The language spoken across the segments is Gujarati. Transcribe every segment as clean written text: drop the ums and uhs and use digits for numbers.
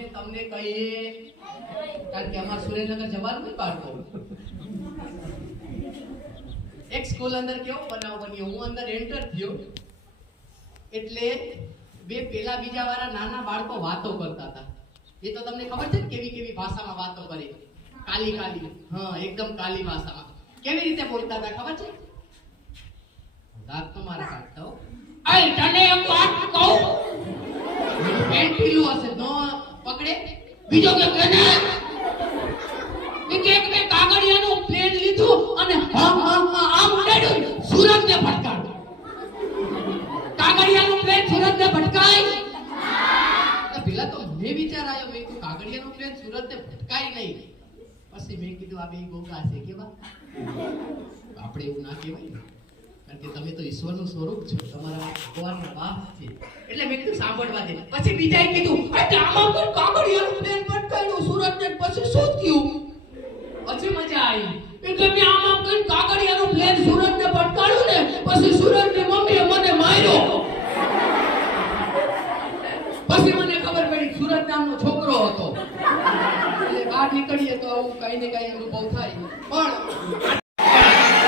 અમે તમને કહીએ કારણ કે અમાર સુરેન્દ્રનગર જવાનું નહીં પાડતો. એક સ્કૂલ અંદર કેવો બનાવ બન્યો, હું અંદર એન્ટર થયો એટલે બે પેલા બીજા વાળા નાના બાળકો વાતો કરતા હતા. એ તો તમને ખબર છે ને કેવી કેવી ભાષામાં વાતો કરે, કાલી કાલી, હા એકદમ કાલી ભાષામાં. કેવી રીતે બોલતા હતા ખબર છે? રાત તો મારા કાઢતા હો. અય તને એક વાત કહું, પેન્ટ પીલું હશે નો પકડે. બીજો કે કેને એક બે કાગળિયાનું પ્લેન લીધું અને આમ ઉડાડ્યું, સુરતને ભટકાડ્યું. કાગળિયાનું પ્લેન સુરતને ભટકાય. પેલા તો મને વિચાર આવ્યો, મેં કીધું કાગળિયાનું પ્લેન સુરતને ભટકાય નહીં. પછી મેં કીધું આ બે ગોગા છે કેવા, આપણે એવું ના કહેવાય ને, કારણ કે તમે તો ઈશ્વરનું સ્વરૂપ છો, તમારા ભગવાનના બાપ છે. એટલે મેં કીધું સાંભળવા દે. પછી બીજાએ કીધું આમાં કોઈ કાગળિયાનું પ્લેન ભટકાયું સુરતને, પછી શું થયું? પછી મજા આવી. એટલે મેં આમાં કોઈ કાગળિયાનું પ્લેન સુરતને ભટકાયું ને, પછી સુરતની મમ્મીએ મને માર્યો. પછી મને ખબર પડી સુરત નામનો છોકરો હતો. એટલે બહાર નીકળીએ તો આવું કઈ ને કઈ અનુભવ થાય. પણ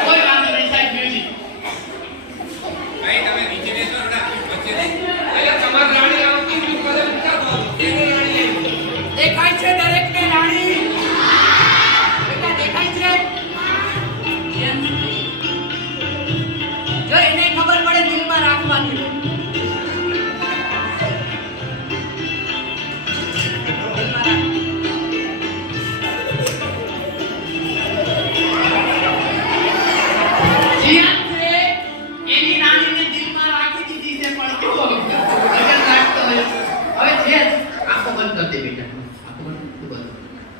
કોઈ વાંધો નહીં સાહેબ, મ્યુઝિક ભાઈ તમે નીચે બેસો ને વચ્ચે અલ્યા તમાર રાણી આવતી શું કરે વિચારો એની રાણી દેખાય છે દરેકને રાણી? બેટા દેખાય છે? જો એને ખબર પડે દિલમાં રાખવાની.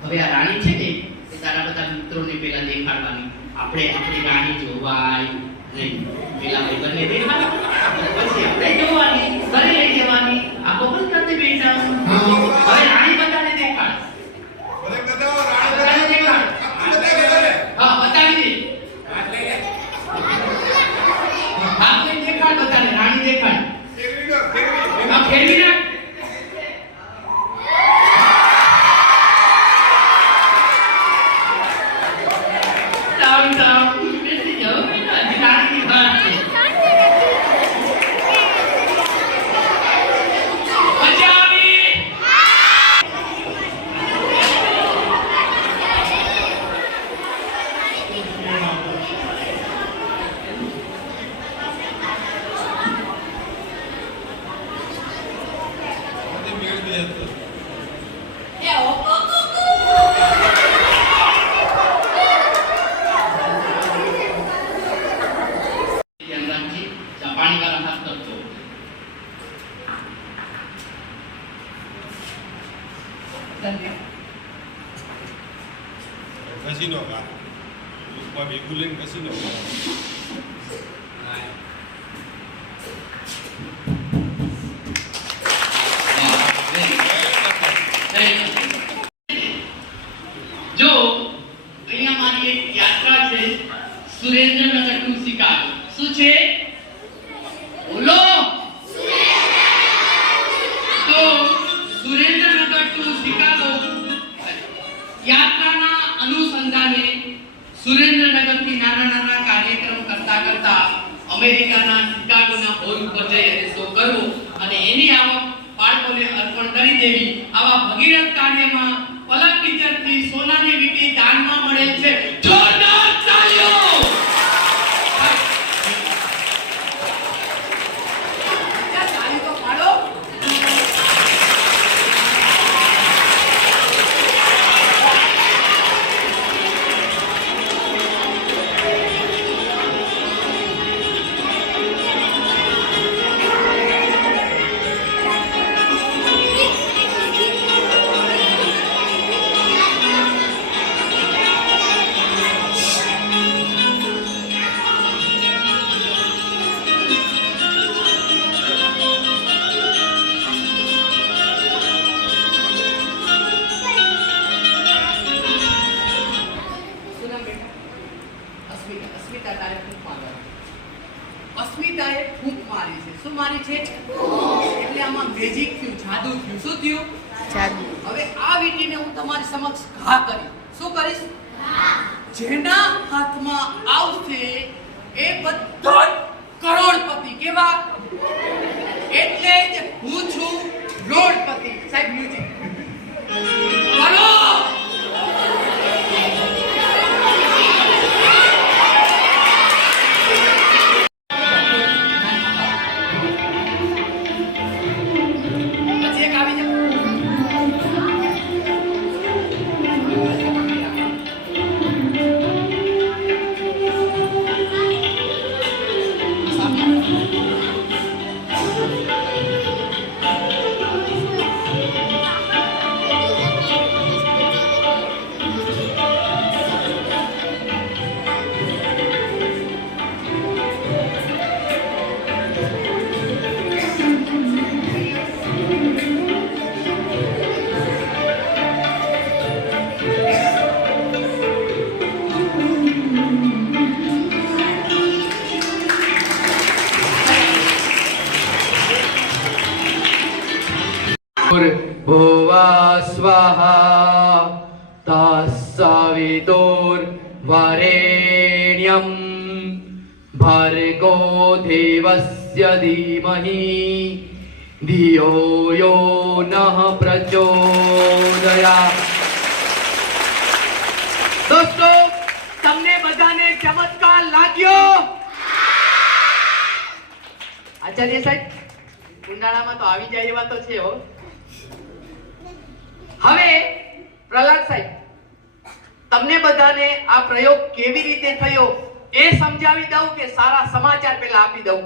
હવે આ રાણી છે ને એ તારા બધા મિત્રોને પેલા દેખાડવાની. આપણે આપણી રાણી જોવાય નહીં, પેલા ભાઈ બંને દેખાડો, પછી આપણે જોવાની, ઘરે લઈ જવાની. આખો બંધ કરતી બેટા. હવે રાણી બધાને દેખાડ. ભલે કદાઓ રાણી બધાને દેખાડ. હા બતાવી દે. હાથ લઈ દેખાડ બધાને, રાણી દેખાડ. હા ફેરવી નાખ. કસીનો કા ઉપર બેકુલેન કસીનો જો અહીંયા મારી એક યાત્રા છે સુરેન્દ્રનગર ટુ શિકાગો. શું છે? બોલો. તો સુરેન્દ્રનગર ટુ શિકાગો યાત્રાના અનુસંધાને સુરેન્દ્રનગરથી નાના નાના કાર્યક્રમ કરતા કરતા અમેરિકાના શિકાગોના હોલ ઉપર જઈ અને શો કરવો અને એની આવક બાળકોને અર્પણ કરી દેવી. આવા ભગીરથ કાર્યમાં પલક ટીચરથી સોનાની વીંટી દાનમાં મળેલ છે. જોરદાર તાળીઓ. થયું, જાદુ થયું. શું થયું? જાદુ. હવે આ વીંટીને હું તમારી સમક્ષ ઘા કરીશ. શું કરીશ? જેના હાથમાં આવશે એ બધો જ કરોડપતિ. કેવા? એટલે જ હું છું રોડપતિ. સાહેબ મ્યુઝિક બોલો. પછી એક આવી જાઓ. भुवा स्वाहा तत्सवितुर्वरेण्यं भर्गो देवस्य धीमहि धियो यो नः प्रचोदयात्। दोस्तों, તમને બધાને ચમત્કાર લાગ્યો? આચાર્ય સાહેબ, ઉનાળામાં તો આવી જાય એવા તો છે હો. હવે પ્રહલાદ સાહેબ, તમને બધાને આ પ્રયોગ કેવી રીતે થયો એ સમજાવી દઉં કે સારા સમાચાર પહેલા આપી દઉં?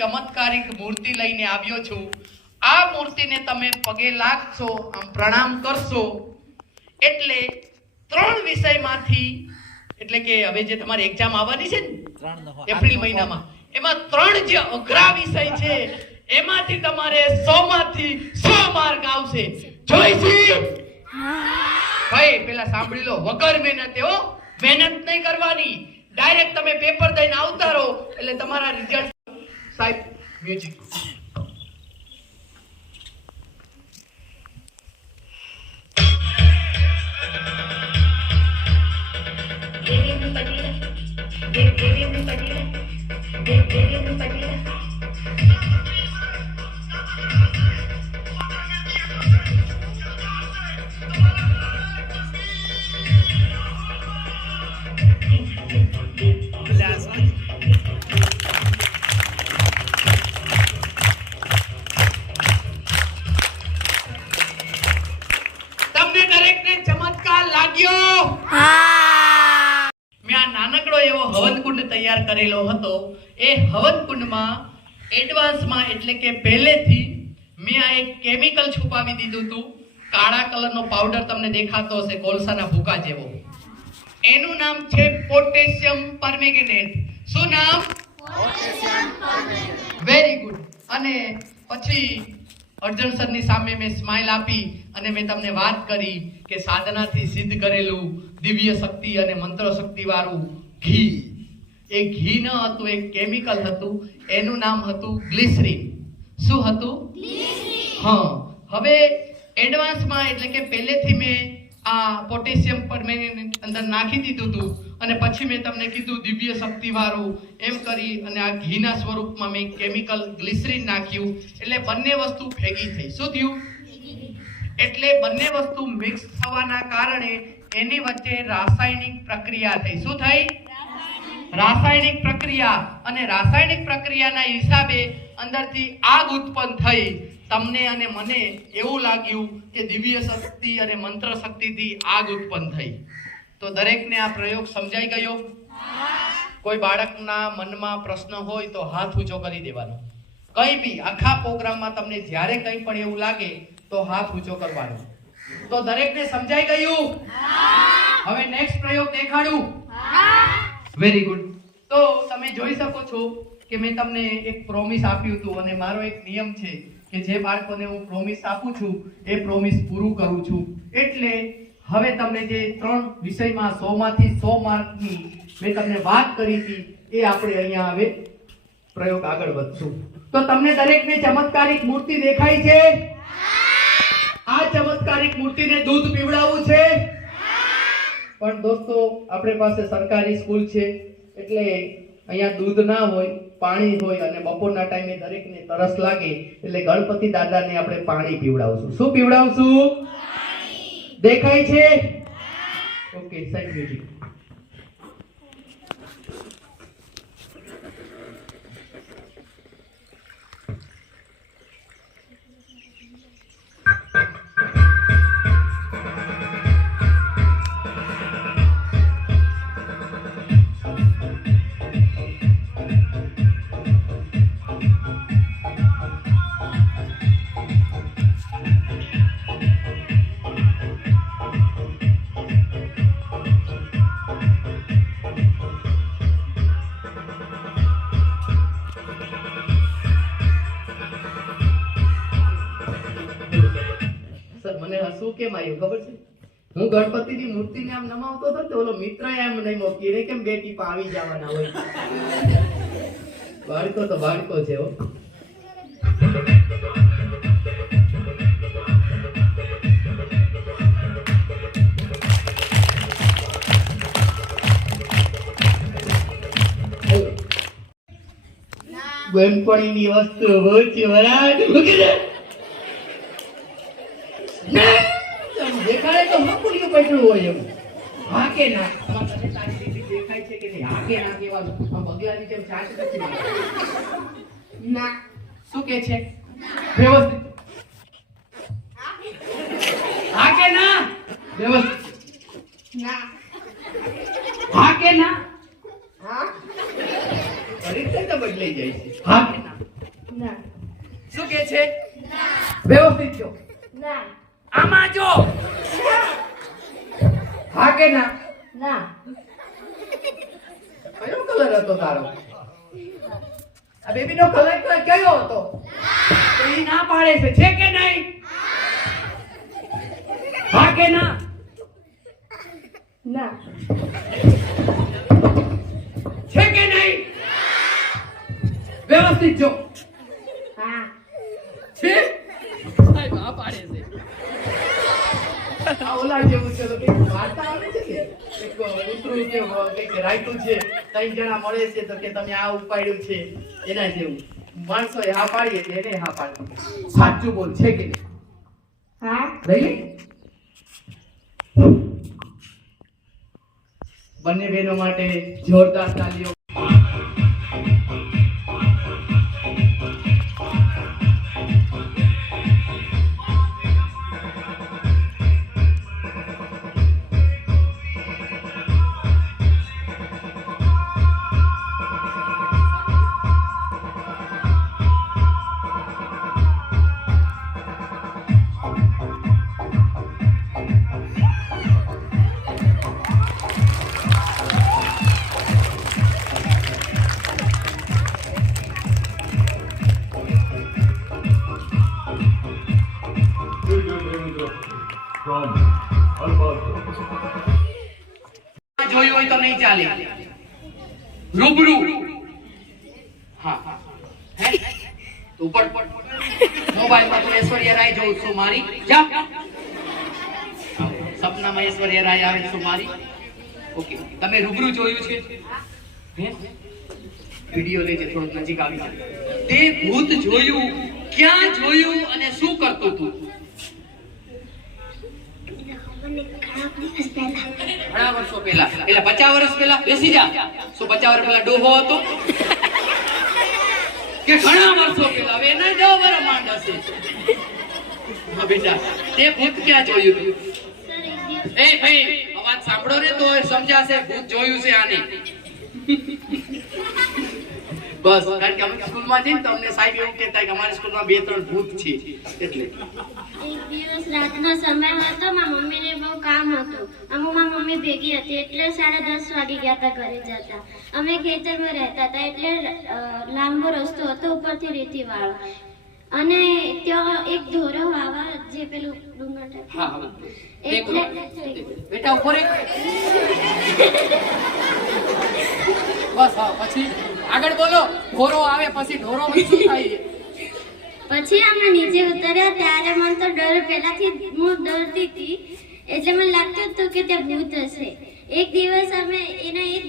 ચમત્કારિક મૂર્તિ લઈને આવ્યો છું. આ મૂર્તિને તમે પગે લાગશો, આમ પ્રણામ કરશો એટલે 3 વિષયમાંથી, એટલે કે હવે જે તમારી એક્ઝામ આવવાની છે ને એપ્રિલ મહિનામાં, એમાં 3 જે અઘરા વિષય છે એમાંથી તમારે 100 માંથી 100 માર્ક આવશે. જોઈશી? ભાઈ પેલા સાંભળી લો, વગર મહેનતે હો, મહેનત નહીં કરવાની, ડાયરેક્ટ તમે પેપર દઈને આવતા રહો એટલે તમારા રિઝલ્ટ. સાહેબ મ્યુઝિક. તમને દરેકને ચમત્કાર લાગ્યો? મેં આ નાનકડો એવો હવનકુંડ તૈયાર કરેલો હતો. એ હવનકુંડમાં એડવાન્સમાં એટલે કે પહેલેથી મેં આ એક કેમિકલ છુપાવી દીધું હતું. કાળા કલરનો પાવડર તમને દેખાતો હશે, કોલસાના ભૂકા જેવો. એનું નામ છે પોટેશિયમ પરમેંગનેટ. શું નામ? Potassium permanganate. Very good. અને પછી અર્જુન સરની સામે મેં સ્માઈલ આપી અને મેં તમને વાત કરી કે સાધનાથી સિદ્ધ કરેલું દિવ્ય શક્તિ અને મંત્ર શક્તિ વાળું ઘી. એ ઘી ન હતું, એક કેમિકલ હતું, એનું નામ હતું ગ્લિસરીન. શું હતું? હા. હવે એડવાન્સમાં એટલે કે પહેલેથી મેં આ પોટેશિયમ પરમેંગનેટ અંદર નાખી દીધું હતું અને પછી મેં તમને કીધું દિવ્ય શક્તિ વાળું, એમ કરી અને આ ઘીના સ્વરૂપમાં મેં કેમિકલ ગ્લિસરીન નાખ્યું એટલે બંને વસ્તુ ભેગી થઈ. શું થયું? એટલે બંને વસ્તુ મિક્સ થવાના કારણે એની વચ્ચે રાસાયણિક પ્રક્રિયા થઈ. શું થઈ? રાસાયણિક પ્રક્રિયા. અને રાસાયણિક પ્રક્રિયાના હિસાબે અંદરથી આગ ઉત્પન્ન થઈ. તમને અને મને એવું લાગ્યું કે દિવ્ય શક્તિ અને મંત્ર શક્તિથી આગ ઉત્પન્ન થઈ. તો દરેકને આ પ્રયોગ સમજાઈ ગયો? કોઈ બાળકના મનમાં પ્રશ્ન હોય તો હાથ ઊંચો કરી દેવાનો. કંઈ બી આખા પ્રોગ્રામમાં તમને જ્યારે કંઈ પણ એવું લાગે તો હાથ ઊંચો કરવાનો. તો દરેકને સમજાઈ ગયું? હવે નેક્સ્ટ પ્રયોગ દેખાડું? Very good. તો તમે જોઈ શકો છો કે મેં તમને એક પ્રોમિસ આપ્યું હતું અને મારો એક નિયમ છે કે જે બાળકોને હું પ્રોમિસ આપું છું એ પ્રોમિસ પૂરું કરું છું. એટલે હવે તમને જે 3 વિષયમાં 100 માંથી 100 માર્કની મેં તમને વાત કરી હતી એ આપણે અહીંયા હવે પ્રયોગ આગળ વધશું. તો તમને દરેકને ચમત્કારિક મૂર્તિ દેખાય છે? આ ચમત્કારિક મૂર્તિને દૂધ પીવડાવવું છે? પણ દોસ્તો આપણી પાસે સરકારી સ્કૂલ છે એટલે અહીંયા દૂધ ના હોય, પાણી હોય અને બપોરના ટાઈમે દરેકને તરસ લાગે એટલે ગણપતિ દાદાને આપણે પાણી પીવડાવશું. શું પીવડાવશું? દેખાય છે? Okay, side music. હસવું કેમ આવ્યું ખબર છે? હું ગણપતિની મૂર્તિને આમ નમાવતો હતો તો ઓલો મિત્ર એમ નમ્યો કે એને કેમ બે ટીપા આવી જવાના હોય. બાળકો તો બાળકો છે હો. બેનપણીની વસ્તુ બહુ છે વરાજ દેખાડે તો મકુલિયું પૈઠું હોય એવું. હા કે ના? તને તારી દીદી દેખાય છે કે નહીં? હા કે ના કહેવાનું. બગલાની જેમ ચાટ નથી. ના. શું કે છે? વ્યવસ્થિત. હા કે ના? વ્યવસ્થિત. ના. હા કે ના? હા. પરિસ્થિતિ તો બદલાઈ જાય છે. હા કે ના? ના. શું કે છે? ના. વ્યવસ્થિત છો? ના. આમાં જો. હા કે ના? ના. કયો કલર હતો તારો? આ બેબીનો કલર કયો હતો? તો એ ના પાડે છે કે નહીં? હા કે ના? ના. છે કે નહીં? વ્યવસ્થિત જો. હા. છે? સાહેબ આ પાડે છે. આ ઓલા જેવું છે તો કે વાર્તા આવે છે કે એક ઉતરું કે એક રાયતું છે, 3 જણા મળે છે તો કે તમે આ ઉપાડ્યું છે એના જેવું. માણસો હા પાડીએ એટલે એને હા પાડે. સાચું બોલ, છે કે નહીં? હા. લઈ બંને બહેનો માટે જોરદાર તાલીઓ. જોયું હોય તો નહીં ચાલે. રૂબરૂ. હા. હે ઉપર મોબાઈલમાં તો ઐશ્વર્યા રાય જોઉં છું મારી. જા. સપનામાં ઐશ્વર્યા રાય આવે છે મારી. ઓકે, તમે રૂબરૂ જોયું છે? હે વિડિયો લેજે, થોડું નજીક આવી જાય. તે ભૂત જોયું, ક્યાં જોયું અને શું કરતું હતું? ઘણા વર્ષો પહેલા, એટલે 50 વર્ષ પહેલા. બેસી જા. શું 50 વર્ષ પહેલા ડોહો હતો કે ઘણા વર્ષો પહેલા? હવે એના 10 વર્ષ માંડ હશે. હા બેટા, તે ભૂત ક્યાં જોયું? એ ભાઈ અવાજ સાંભળો ને તો સમજાશે ભૂત જોયું છે આને. બસ કારણ કે અમે સ્કૂલમાં જઈને તો અમને સાહેબ એવું કહેતા કે અમારી સ્કૂલમાં 2-3 ભૂત છે એટલે એક દિવસ રાતનો સમય હતો, મારા મમ્મીને બહુ કામ હતું. મારી મમ્મી ભેગી હતી એટલે 10:30 વાગી ગયા હતા ઘરે જતા. અમે ખેતરમાં રહેતા હતા એટલે લાંબો રસ્તો હતો ઉપરથી રેતી વાળો, અને ત્યાં એક ધોરો વાવા જે પેલું ડુંગર ટાઈપ. હા હા એટલે બેટા ઉપર બસ હા પછી આગળ બોલો. ઢોરો આવે પછી ઢોરો શું થાય? પછી અમે નીચે ઉતર્યા ત્યારે મને તો ડર, પહેલાથી હું ડરતી હતી એટલે મને લાગતું હતું કે ત્યાં ભૂત હશે. એક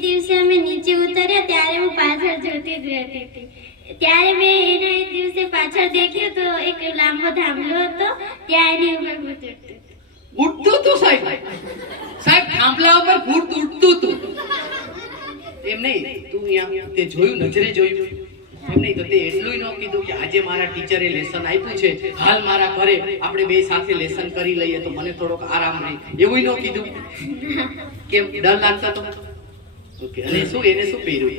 દિવસે અમે નીચે ઉતર્યા ત્યારે હું પાછળ જોતી જ રહેતી હતી. ત્યારે મેં એના એક દિવસે પાછળ દેખ્યું તો એક લાંબો થાંભલો હતો, ત્યાં એની ઉપર ભૂત ઉડતું તું સાહેબ થાંભલા ઉપર ભૂત ઉડતું તું. એમ નહીં તું અહીંયા તે જોયું, નજરે જોયું? એમ નહીં તો તે એટલું ન કીધું કે આજે મારા ટીચરે લેસન આપ્યું છે, હાલ મારા ઘરે આપણે બે સાથે લેસન કરી લઈએ તો મને થોડોક આરામ રહે, એવું ન કીધું? કેમ ડર લાગતો તો? ઓકે. અને શું એને શું પહેર્યું?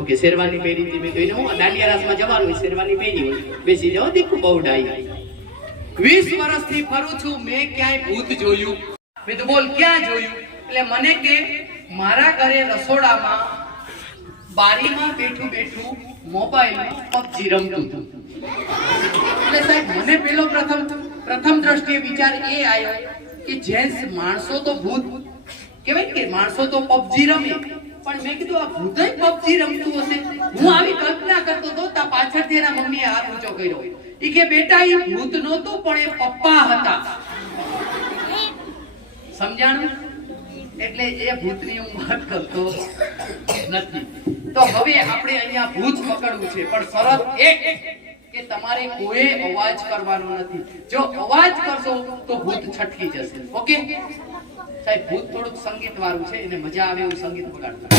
ઓકે શેરવાની પહેરી હતી. મેં તો એને હું દાંડિયા રાસમાં જવાનું, શેરવાની પહેરી હોય, બેસી જાઓ દીકું બહુ ડાઈ. 20 વર્ષથી ફરું છું, મેં ક્યાંય ભૂત જોયું? મેં તો બોલ ક્યાં જોયું? એટલે મને કે મારા ઘરે રસોડામાં બારીમાં બેઠું બેઠું મોબાઈલમાં PUBG રમતું હતું. એટલે સાહેબ મને પેલો પ્રથમ દ્રષ્ટિએ વિચાર એ આવ્યો કે જેન્ટ્સ માણસો તો ભૂત કહેવાય કે માણસો તો PUBG રમે, પણ મેં કીધું આ ભૂતય PUBG રમતું હશે. હું આવી કલ્પના કરતો હતો ત્યાં પાછળથી એના મમ્મીએ હાથ ઊંચો કર્યો. ઈ કે બેટા એ ભૂત નહોતું પણ એ પપ્પા હતા. સમજાણું? એટલે એ ભૂતની હું વાત કરતો નથી. તો હવે આપણે અહીંયા ભૂત પકડવું છે, પણ શરત એક કે તમારે કોઈ અવાજ કરવાનો નથી. જો અવાજ કરશો તો ભૂત છટકી જશે. ઓકે સાહેબ? ભૂત થોડુંક સંગીત વાળું છે, એને મજા આવે એવું સંગીત વગાડતા.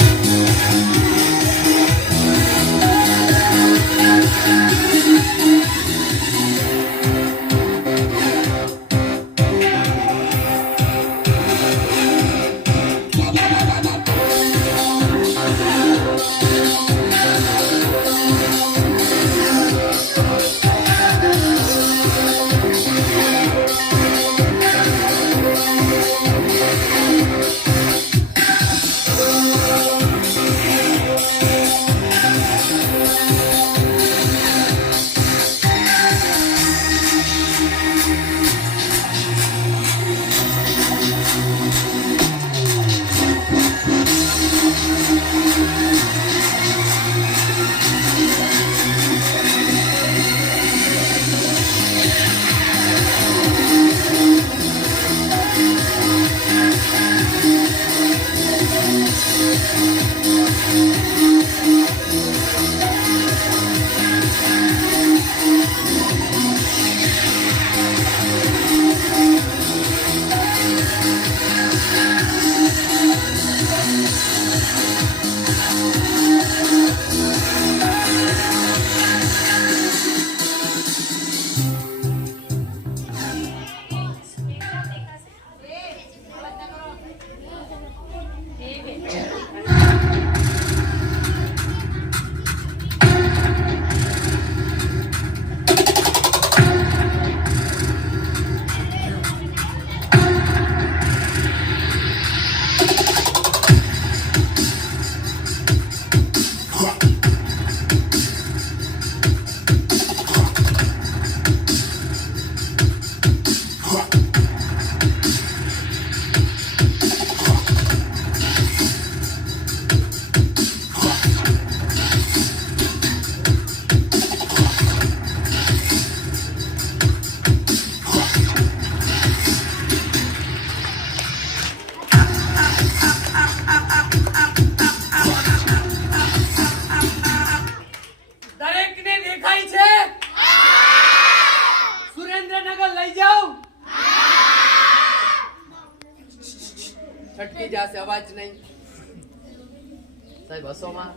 છટકી જશે, અવાજ નહીં. સાહેબ હસોમાં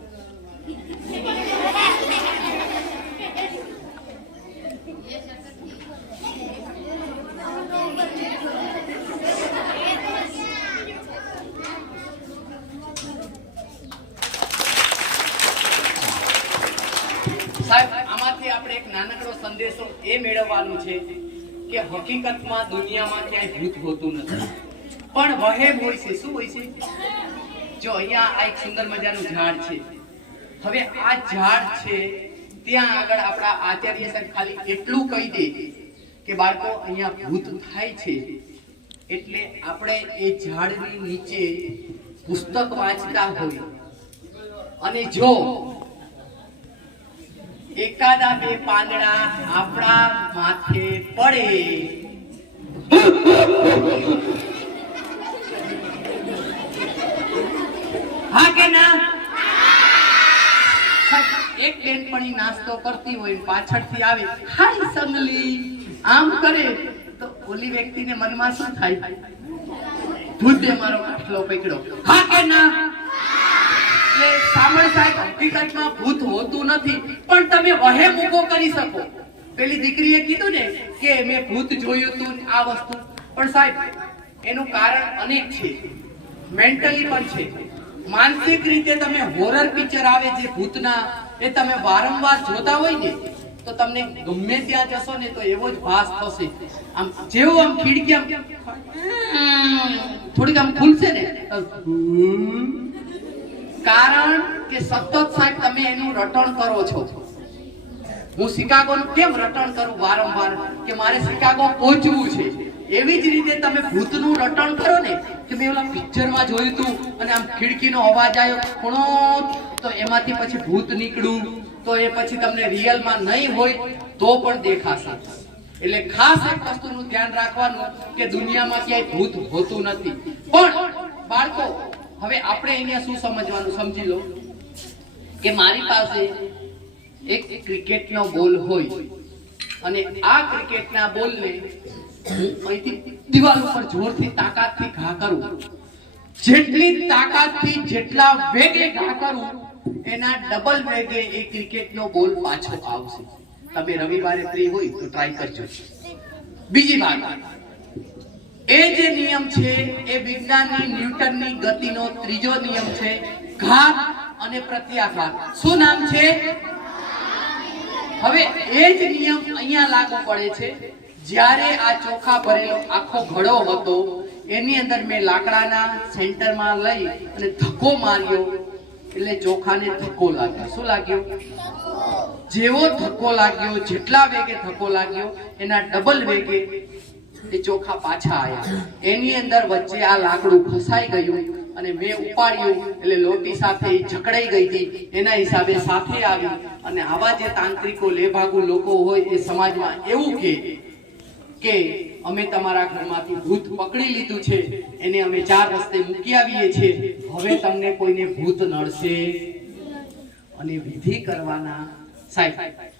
નાનકડો સંદેશો એ મેળવવાનો છે કે હકીકતમાં દુનિયામાં ક્યાંય ભૂત હોતું નથી, પણ વહેમ હોય છે. શું હોય છે? જો અહીંયા આ એક સુંદર મજાનું ઝાડ છે. હવે આ ઝાડ છે ત્યાં આગળ આપણા આચાર્ય સાહેબ ખાલી એટલું કહી દે કે બાળકો અહીંયા ભૂત થાય છે, એટલે આપણે એ ઝાડની નીચે પુસ્તક વાંચતા હોય અને જો એકાદા બે પાંદડા આપણા માથે પડે હા કે ના? એક બેનપણી નાસ્તો કરતી હોય પાછળથી આવે હાય સંગલી આમ કરે તો ઓલી વ્યક્તિને મનમાં શું થાય? ભૂતે મારો કાટલો પકડ્યો. હા કે ના? એટલે સાંભળ સાહેબ, હકીકતમાં ભૂત હોતું નથી, પણ તમે વહેમ ઊભો કરી શકો. પેલી દીકરીએ કીધું ને કે મેં ભૂત જોયું હતું આ વસ્તુ, પણ સાહેબ એનું કારણ અનેક છે, મેન્ટલી પણ છે. માનસિક રીતે તમે હોરર પિક્ચર આવે જે ભૂતના, એ તમે વારંવાર જોતા હોય ને તો તમને ગમે ત્યાં જશો ને તો એવો જ ભાસ થશે. આમ જેવું આમ ખીડકી આમ થોડીક આમ ખુલશે ને, કારણ કે સતત સાહેબ તમે એનું રટણ કરો છો. હું શિકાગોનું કેમ રટણ કરું વારંવાર કે મારે શિકાગો પહોંચવું છે, એવી જ રીતે તમે ભૂતનું રટણ કરો ને કે મેં ઓલા પિક્ચરમાં જોયું હતું અને આમ ખીડકીનો અવાજ આવ્યો ખૂણો તો એમાંથી પછી ભૂત નીકળ્યું, તો એ પછી તમને રિયલમાં નહીં હોય તો પણ દેખાશે. એટલે ખાસ એક વસ્તુનું ધ્યાન રાખવાનું કે દુનિયામાં ક્યાંય ભૂત હોતું નથી. પણ બાળકો હવે આપણે અહીંયા શું સમજવાનું, સમજી લો કે મારી પાસે એક ક્રિકેટનો બોલ હોય અને આ ક્રિકેટના બોલને હું અહીંથી દિવાલ ઉપર જોરથી તાકાતથી ઘા કરું, જેટલી તાકાતથી જેટલા વેગે ઘા કરું એના ડબલ વેગે એ ક્રિકેટનો બોલ પાછો આવશે. તમે રવિવારે ફ્રી હોય તો ટ્રાય કરજો. બીજી વાત, એ જે નિયમ છે એ વિજ્ઞાનની ન્યૂટનની ગતિનો ત્રીજો નિયમ છે, ઘાત અને પ્રત્યાઘાત. શું નામ છે? હવે એ જ નિયમ અહીંયા લાગુ પડે છે. જ્યારે આ ચોખા ભરેલો આખો ઘડો હતો એની અંદર મેં લાકડાના સેન્ટરમાં લઈ અને ધક્કો માર્યો એટલે ચોખાને ધક્કો લાગ્યો. શું લાગ્યો? જેવો ધક્કો લાગ્યો, જેટલા વેગે ધક્કો લાગ્યો એના ડબલ વેગે એ ચોખા પાછા આવ્યા. એની અંદર વચ્ચે આ લાકડું ફસાઈ ગયું અને મેં ઉપાડ્યું એટલે લોટી સાથે જકડાઈ ગઈ હતી, એના હિસાબે સાથે આવી. અને આવા જે તાંત્રિકો લેભાગુ લોકો હોય એ સમાજમાં એવું કે અમે તમારા ઘરમાંથી ભૂત પકડી લીધું છે, એને અમે 4 રસ્તે મૂકી આવીએ છીએ, હવે તમને કોઈને ભૂત નડશે અને વિધિ કરવાના સાહેબ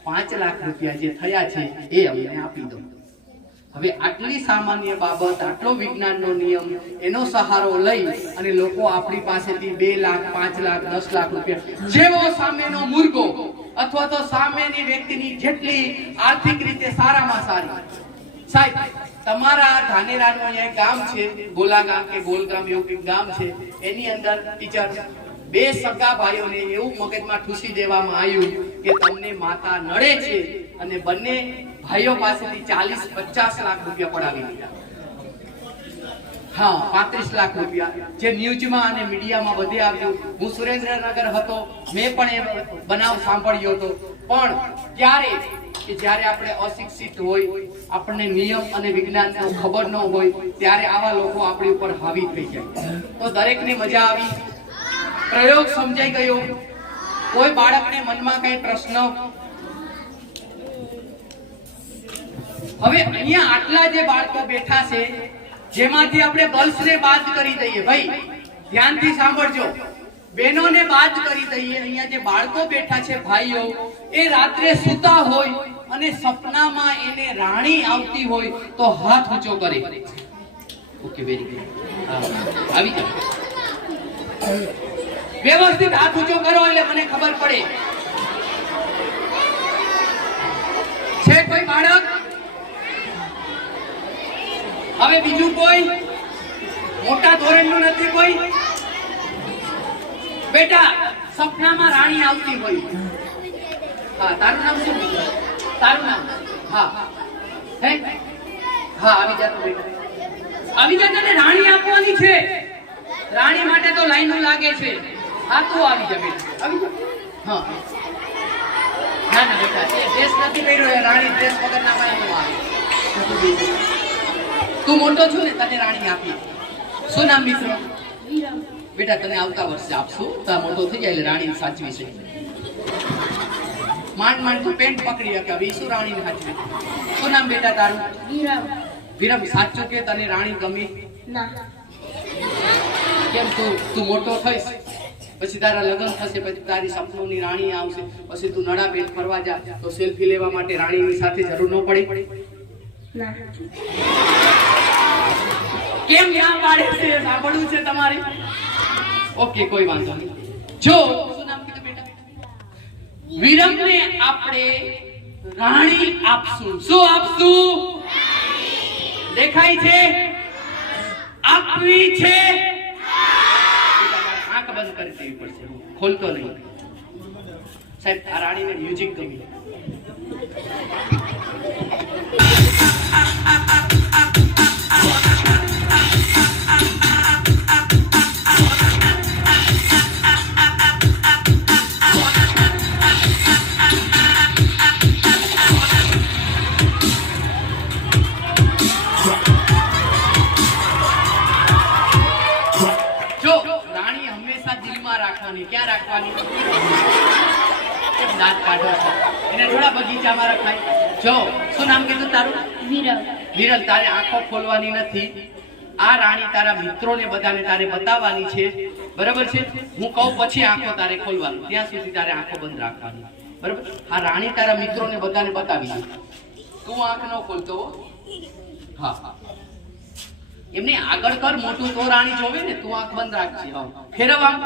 5 લાખ રૂપિયા જે થયા છે એ અમને આપી દો. હવે આટલી સામાન્ય બાબત, આટલો વિજ્ઞાનનો નિયમ, એનો સહારો લઈ અને લોકો આપણી પાસેથી 2 લાખ 5 લાખ 10 લાખ રૂપિયા જેવો સામેનો મુર્ગો અથવા તો સામેની વ્યક્તિની જેટલી આર્થિક રીતે સારામાં સારી. સાહેબ તમારા ધાનેરાનું એક ગામ છે, ગોલા ગામ કે ગોલ ગામ એવું એક ગામ છે, એની અંદર ટીચર 2 સગા ભાઈઓને એવું મગજમાં ઠૂસી દેવામાં આવ્યું કે તમને માતા નડે છે અને બંને ભાઈઓ પાસેથી 40-50 લાખ રૂપિયા પડાવી લીધા. હા, 35 લાખ રૂપિયા, જે ન્યૂઝમાં અને મીડિયામાં બધે આવ્યું. હું સુરેન્દ્રનગર હતો, મેં પણ એ બનાવ સાંભળ્યો હતો. પણ ક્યારે કે જ્યારે આપણે અશિક્ષિત હોય, આપણને નિયમ અને વિજ્ઞાનનો ખબર ન હોય, ત્યારે આવા લોકો આપણી ઉપર હાવી થઈ જાય. તો દરેકને મજા આવી, પ્રયોગ સમજાઈ ગયો. કોઈ બાળકને મનમાં કઈ પ્રશ્ન? હવે અહીંયા આટલા જે બાળકો બેઠા છે જેમાંથી આપણે ગર્લ્સને બાદ કરી દઈએ, ભાઈ ધ્યાનથી સાંભળજો, બહેનોને બાદ કરી દઈએ. અહીંયા જે બાળકો બેઠા છે ભાઈઓ, એ રાત્રે સૂતા હોય અને સપનામાં એને રાણી આવતી હોય તો હાથ ઊંચો કરે. Okay, very good. આવી જાવ, વ્યવસ્થિત હાથ ઊંચો કરો એટલે મને ખબર પડે. છે કોઈ બાળક? હવે બીજું કોઈ મોટા ધોરણનું નથી કોઈ? બેટા સપનામાં રાણી આવતી હોય. હા, તારું નામ શું? તારું નામ? હા હે હા આવી જા તું બેટા, આવી જા. તને રાણી આપવાની છે. રાણી માટે તો લાઈનો લાગે છે. હા તું આવી જા બેટા, આવી જા. હા ના ના બેટા, એ ડ્રેસ નથી પહેર્યો, એ રાણી ડ્રેસ વગર ના પાડે નો આવે. તું મોટો છો ને, તને રાણી આપી. શું નામ મિત્રો? બેટા તને આવતા વર્ષે આપશું. તા મોટો થઈ જાય એટલે રાણી સાચવી છે. માંડ માંડ તું પેન્ટ પકડી હકાવી, શું રાણીને સાચવી? શું નામ બેટા તારું? વિરમ. સાચું કે તને રાણી ગમી? કેમ? તું મોટો થઈશ પછી તારા લગ્ન થશે, પછી તારી સપનોની રાણી આવશે, પછી તું નડાબેટ ફરવા જા તો સેલ્ફી લેવા માટે રાણીની સાથે જરૂર ન પડે? કેમ ના પાડે છે? સાંભળવું છે તમારે? ઓકે કોઈ વાંધો નહીં. જો શું નામ કીધું બેટા? વિરમને આપણે રાણી આપશું. શું આપશું? દેખાય છે? આપવી છે. આંખ બંધ કરી દેવી પડશે, ખોલતો નહીં. સાહેબ આ રાણીને મ્યુઝિક ગમી. ક્યાં રાખવાની? દાંત કાઢો છો એને થોડા બગીચામાં રખાય. જો શું નામ કીધું તારું? વિરલ. તારે આંખો ખોલવાની નથી. આ રાણી તારા મિત્રોને બધાને તારે બતાવવાની છે, બરાબર છે? હું કહું પછી આંખો તારે ખોલવાની, ત્યાં સુધી તારે આંખો બંધ રાખવાની, બરાબર? આ રાણી તારા મિત્રોને બધાને બતાવી છે. તું આંખ ન ખોલતો. હા હા એમને આગળ કર મોટું, તો રાણી જોવે ને. તું આંખ બંધ રાખજે. હા ફેરવ આંખ.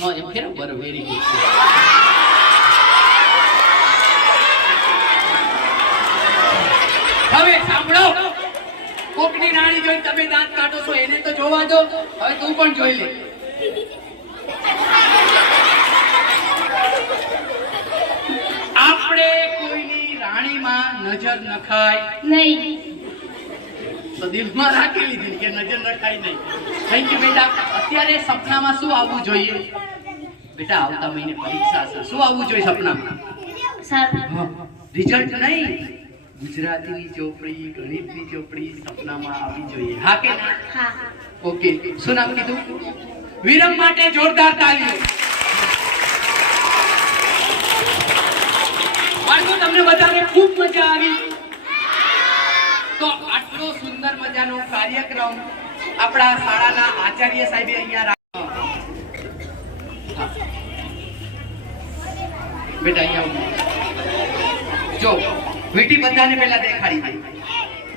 હા એમ ફેરવ. બરોબર, વેરી ગુડ. હવે સાંભળો, કોકની રાણી જોઈ તમે દાંત કાઢો છો, એને તો જોવા દો. હવે તું પણ જોઈ લે. આપણે કોઈની રાણીમાં નજર નખાય નહીં. તો દિલમાં રાખી લીધી કે નજર નખાય નહીં. થેન્ક યુ બેટા. અત્યારે સપનામાં શું આવવું જોઈએ બેટા? આવતા મહિને પરીક્ષા છે. શું આવવું જોઈએ સપનામાં? રિઝલ્ટ નહીં, ગુજરાતીની ચોપડી, ગણિતની ચોપડી સપનામાં આવવી જોઈએ. હા કે ના? ઓકે. શું નામ કીધું? વિરમ માટે જોરદાર તાળીઓ. બાળકો તમને બધાને ખૂબ મજા આવી? તો આટલો સુંદર મજાનો કાર્યક્રમ આપણા શાળાના આચાર્ય સાહેબે અહીંયા બેટા અહીંયા જો વીટી બધાને પહેલા દેખાડી દે.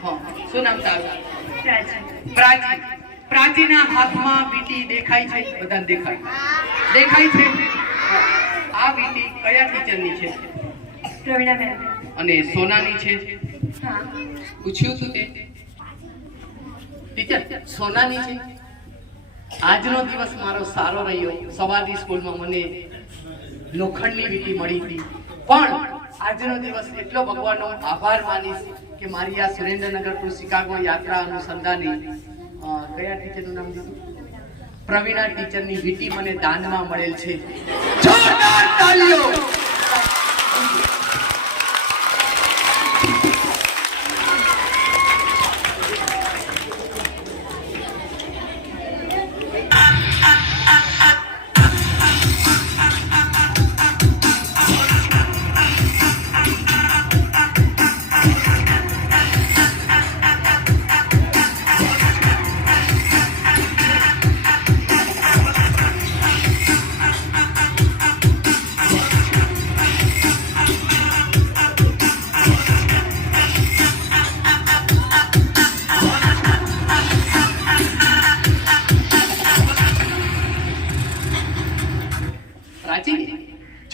હા શું નામ તારું? પ્રાચી. પ્રાચીના હાથમાં વીટી દેખાય છે? બધાને દેખાય છે? આ વીટી કયા ટીચરની છે? પ્રવીણા મેમ. અને સોનાની છે? પૂછ્યું તું તે? ટીચર સોનાની છે. આજનો દિવસ મારો સારો રહ્યો. સવારની સ્કૂલમાં મને લોખંડની વીટી મળી હતી, પણ આજનો દિવસ એટલો ભગવાનનો આભાર માનીશ કે મારી આ સુરેન્દ્રનગર ટુ શિકાગો યાત્રા અનુસંધાને કયા ટીચરનું નામ લીધું? પ્રવીણા ટીચરની વીટી મને દાનમાં મળેલ છે. જોરદાર તાળીઓ.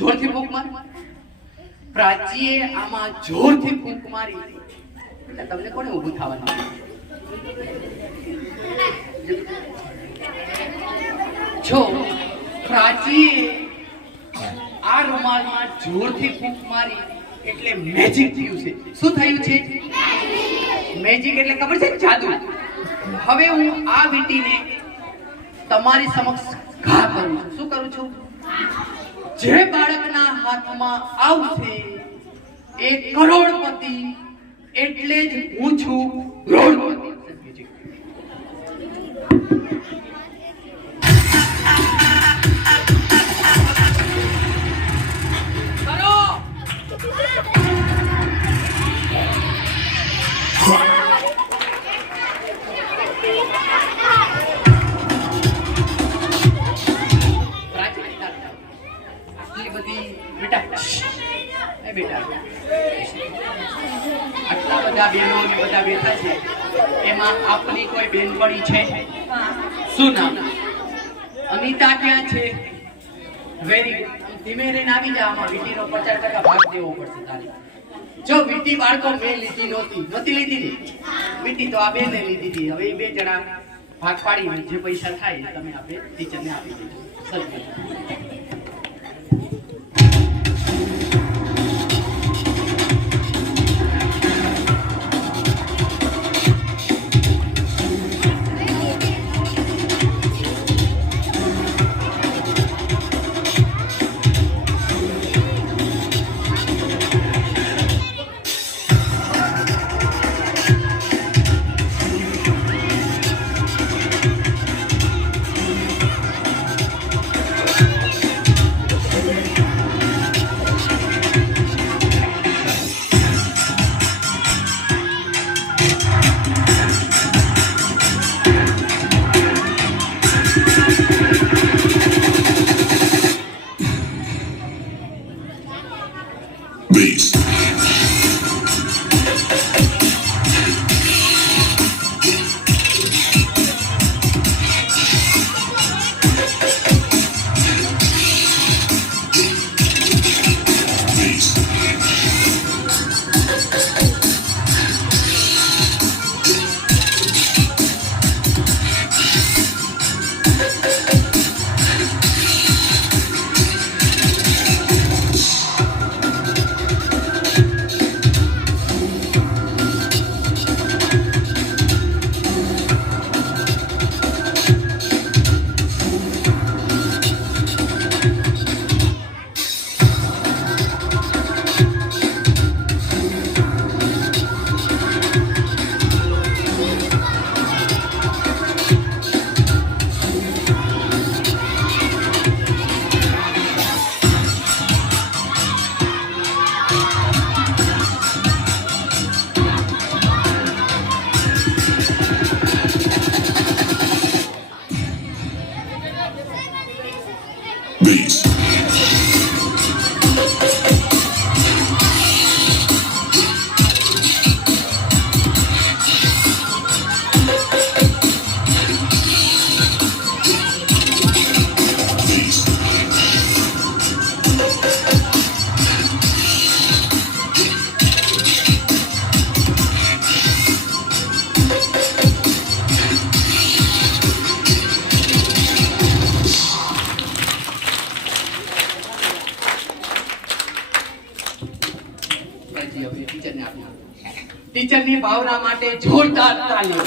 જોરથી ફૂંક માર. પ્રાચીએ આમાં જોરથી ફૂંક મારી એટલે તમને કોને ઊભું થવાનું? જો પ્રાચીએ આ રૂમાલમાં જોરથી ફૂંક મારી એટલે મેજિક થયું છે. શું થયું છે? મેજિક એટલે ખબર છે? જાદુ. હવે હું આ વીંટીને તમારી સમક્ષ ઘા કરું છું. શું કરું છું? જે બાળકના હાથમાં આવશે એ કરોડપતિ, એટલે જ હું છું કરોડપતિ. કરો. આટલી બધી બેટા, એ બેટા, આટલા બધા બહેનો ને બધા બેઠા છે, એમાં આપની કોઈ બેનપણી છે? શું નામ? અનિતા ક્યાં છે? Very good. ધીમે રહીને આવી જા. આમાં વીંટીનો 50% ભાગ દેવો પડશે તારે. જો વીંટી બાળકો મેં લીધી નહોતી લીધી ને, વીંટી તો આ બેને લીધી હતી. હવે એ બે જણા ભાગ પાડીને જે પૈસા થાય તમે આપણે ટીચરને આપી દેજો. સરસ. ટીચરની ભાવના માટે જોરદાર તાલીઓ.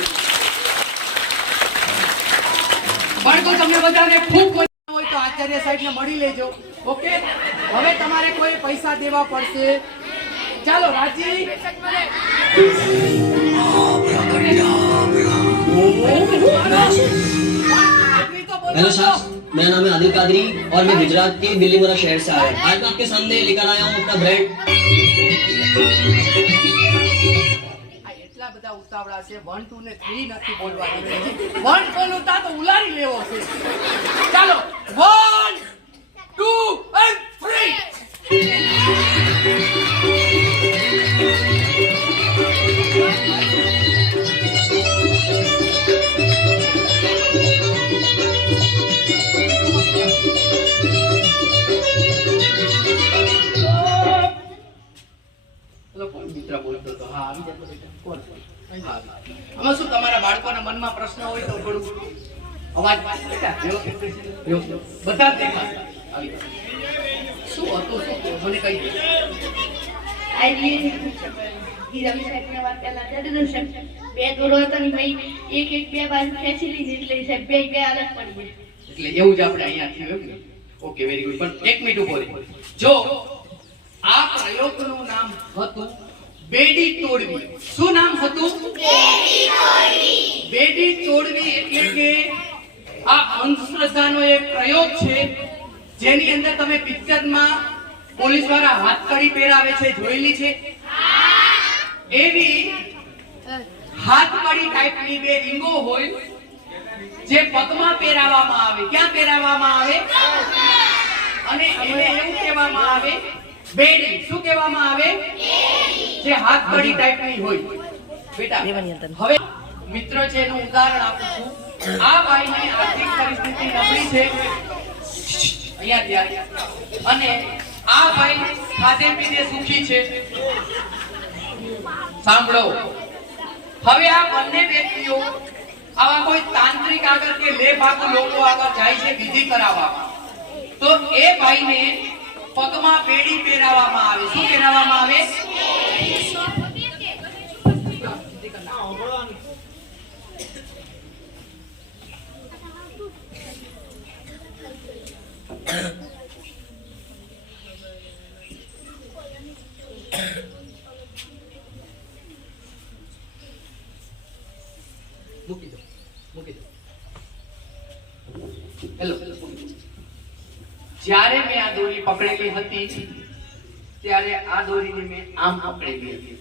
બાળકો તમને બધાને ખૂબ મજા હોય તો આચાર્ય સાહેબને મળી લેજો. ઓકે, હવે તમારે કોઈ પૈસા દેવા પડશે. ચાલો રાજી. हेलो साहब, मेरा नाम है आदिल कादरी और मैं गुजरात के बिलीमोरा शहर से आया हूँ. आज मैं आपके सामने लेकर आया हूँ अपना ब्रांड. એટલા બધા ઉતાવળા છે. 1 2 ને 3 નથી બોલવાની. 1 બોલુતા તો ઉલારી લેવો છે. ચાલો 1 2 and 3. મિત્ર બોલતો હતો. હા, આવી જતો બેટા. કોણ? હા. આમાં શું તમારા બાળકોના મનમાં પ્રશ્ન હોય તો થોડું અવાજ બેટા બધા જ દેખા આવી શું હતું, શું મને કહી દે. આવી હીરાવી સાહેબને વાત પહેલા જડું સાહેબ બે દોરો હતો ને ભાઈ એક બે બાજુ ખેંચી લીધી એટલે સાહેબ બે અલગ પડી ગયા. એટલે એવું જ આપણે અહીંયા થયું એમ ને? Okay, very good. પણ એક મિનિટ ઉભો રહે. જો આ પ્રયોગનું નામ હતું બેડી તોડવી. શું નામ હતું? બેડી તોડવી. એટલે કે આ અંધશ્રદ્ધાનો એક પ્રયોગ છે જેની અંદર તમે પિક્ચરમાં પોલીસ વાળા હાથકડી પહેરાવે છે, જોયેલી છે? એવી હાથકડી ટાઈપની બે રીંગો હોય જે પગમાં પહેરાવવામાં આવે. ક્યાં પહેરાવવામાં આવે? અને એને એવું કહેવામાં આવે બેડી. શું કહેવામાં આવે? જે હાથકડી ટાઈપની હોય. બેટા હવે મિત્ર છે એનું ઉદાહરણ આપું છું. આ ભાઈની આર્થિક પરિસ્થિતિ નબળી છે, અહીંયા ત્યાં, અને આ ભાઈ ખાધે પીને સુખી છે. સાંભળો, હવે આ બંને વ્યક્તિઓ આવા કોઈ તાંત્રિક આગળ કે લેભાગુ લોકો આગળ જાય છે વિધિ કરાવવા, તો એ ભાઈને પગમાં બેડી પહેરાવવામાં આવે. શું પહેરાવવામાં આવે? મૂકી દો. હેલો. જ્યારે મેં આ દોરી પકડેલી હતી ત્યારે આ દોરીને મેં આમ પકડેલી હતી,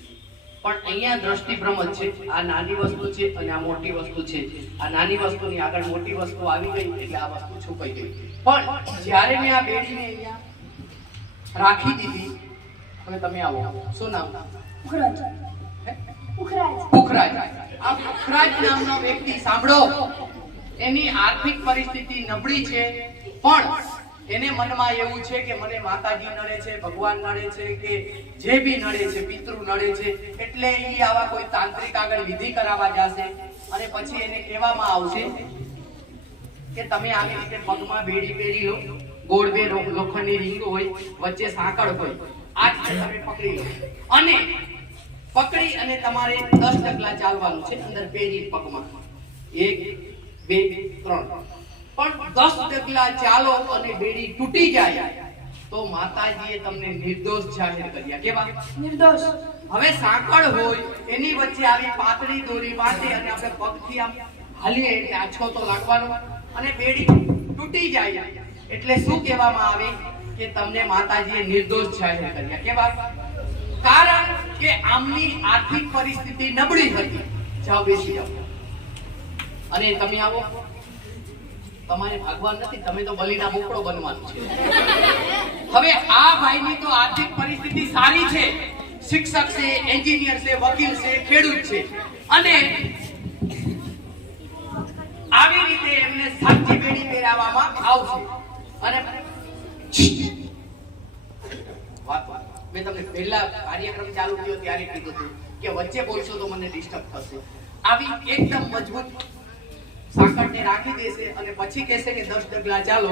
પણ અહીંયા દ્રષ્ટિભ્રમ જ છે. આ નાની વસ્તુ છે અને આ મોટી વસ્તુ છે. આ નાની વસ્તુની આગળ મોટી વસ્તુ આવી ગઈ એટલે આ વસ્તુ છુપાઈ ગઈ. પણ જ્યારે મેં આ બેડીને અહીંયા રાખી દીધી, હવે તમે આવો. શું નામ? પુખરાજ. આ પુખરાજ નામનો વ્યક્તિ, સાંભળો, એની આર્થિક પરિસ્થિતિ નબળી છે, પણ એને મનમાં એવું છે કે મને માતાજી નડે છે, ભગવાન નડે છે, કે જે બી નડે છે, પિતૃ નડે છે, એટલે એ આવા કોઈ તાંત્રિક આગળ વિધિ કરાવવા જશે અને પછી એને કહેવામાં આવશે કે તમે આવી રીતે પગમાં બેડી પહેરી લો, ગોળ બે લોખંડની રીંગ હોય, વચ્ચે સાંકળ હોય, આ રીતે તમે પકડી લો અને પકડી અને તમારે 10 ડગલા ચાલવાનું છે અંદર બેડી પગમાં. 1 2 3. પણ 10 ડગલા ચાલો અને બેડી તૂટી જાય તો માતાજીએ તમને નિર્દોષ જાહેર કર્યા. કેવા? નિર્દોષ. હવે સાંકળ હોય એની વચ્ચે આવી પાતળી દોરી બાંધે અને આપણે પગથી આમ હાલીએ એટલે આછો તો લાગવાનો, અને બેડી તૂટી જાય એટલે શું કહેવામાં આવે કે તમને માતાજીએ નિર્દોષ જાહેર કર્યા. કેવા? કારણ કે આમની આર્થિક પરિસ્થિતિ નબળી હતી. જાઓ, બેસી જાઓ. અને તમે આવો, તમારે ભાગવાનું નથી, તમે તો બલીના મોકળો બનવાનું છે. હવે આ ભાઈની તો આર્થિક પરિસ્થિતિ સારી છે, શિક્ષક છે, એન્જિનિયર છે, વકીલ છે, ખેડૂત છે, અને આવી રીતે એમને સાચી બેડી પહેરાવવામાં આવશે. અને મેં તમને પહેલા કાર્યક્રમ ચાલુ થયો ત્યારે કીધું હતું કે વચ્ચે બોલશો તો મને ડિસ્ટર્બ થશે. આવી એકદમ મજબૂત સાંકળને રાખી દેશે અને પછી કહેશે કે 10 ડગલા ચાલો.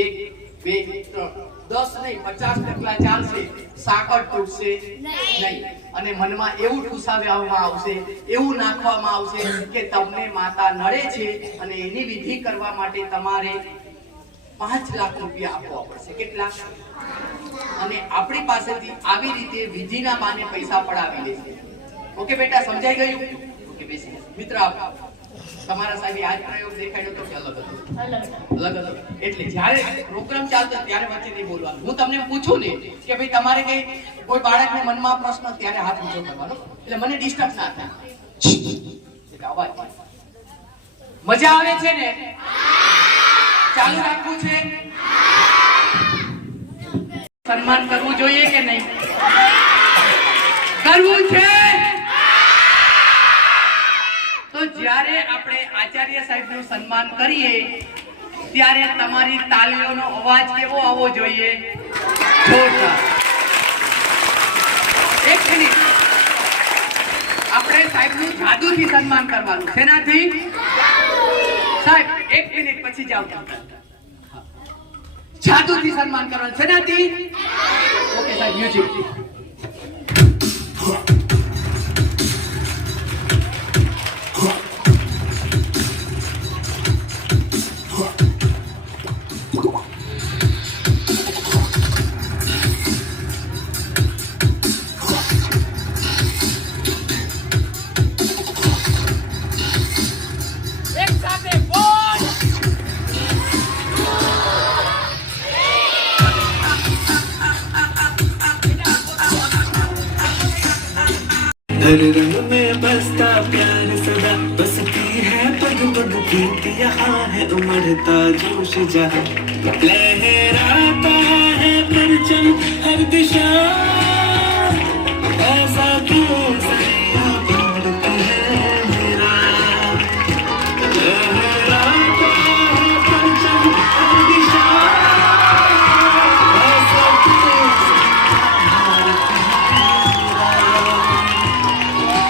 1 2 3. 10 નહીં, 50 ડગલા ચાલશે, સાંકળ તૂટશે નહીં. અને મનમાં એવું ઠુસાવવામાં આવશે, એવું નાખવામાં આવશે કે તમને માતા નડે છે અને એની વિધિ કરવા માટે તમારે 5 લાખ રૂપિયા આપવા પડશે. કેટલા? અને આપણી પાસેથી આવી રીતે વિધિના બાને પૈસા પડાવી લેશે. ઓકે બેટા, સમજાઈ ગયું? ઓકે, બેસી. મિત્ર, તમારા સાહેબે આજ પ્રયોગ દેખાડ્યો તો કે અલગ હતો? અલગ હતો. એટલે જ્યારે પ્રોગ્રામ ચાલતો ત્યારે વચ્ચે નહીં બોલવાનું. હું તમને પૂછું ને કે ભાઈ તમારે કઈ કોઈ બાળકને મનમાં પ્રશ્ન ત્યારે હાથ ઊંચો કરવાનો, એટલે મને ડિસ્ટર્બ ના થાય. એટલે અવાજ મજા આવે છે ને? ચાલુ રાખવું છે? સન્માન કરવું જોઈએ કે નહીં? કરવું છે. તો જ્યારે આપણે આચાર્ય સાહેબનું સન્માન કરીએ ત્યારે તમારી તાળીઓનો અવાજ કેવો આવવો જોઈએ? જોરદાર. એક મિનિટ, આપણે સાહેબનું જાદુથી સન્માન કરવાનું. શેનાથી? સાહેબ, એક મિનિટ પછી જાઓ. જાદુથી સન્માન કરવાનું. શેનાથી? ઓકે સાહેબ, મ્યુઝિક. हर रंग में बसता प्यार सदा बसती है पग पग गीत यहाँ है उमड़ता जोश जहाँ लहराता है परचम हर दिशा ऐसा क्यों सैया बढ़ती है मेरा लहराता है परचम हर दिशा ऐसा क्यों सैया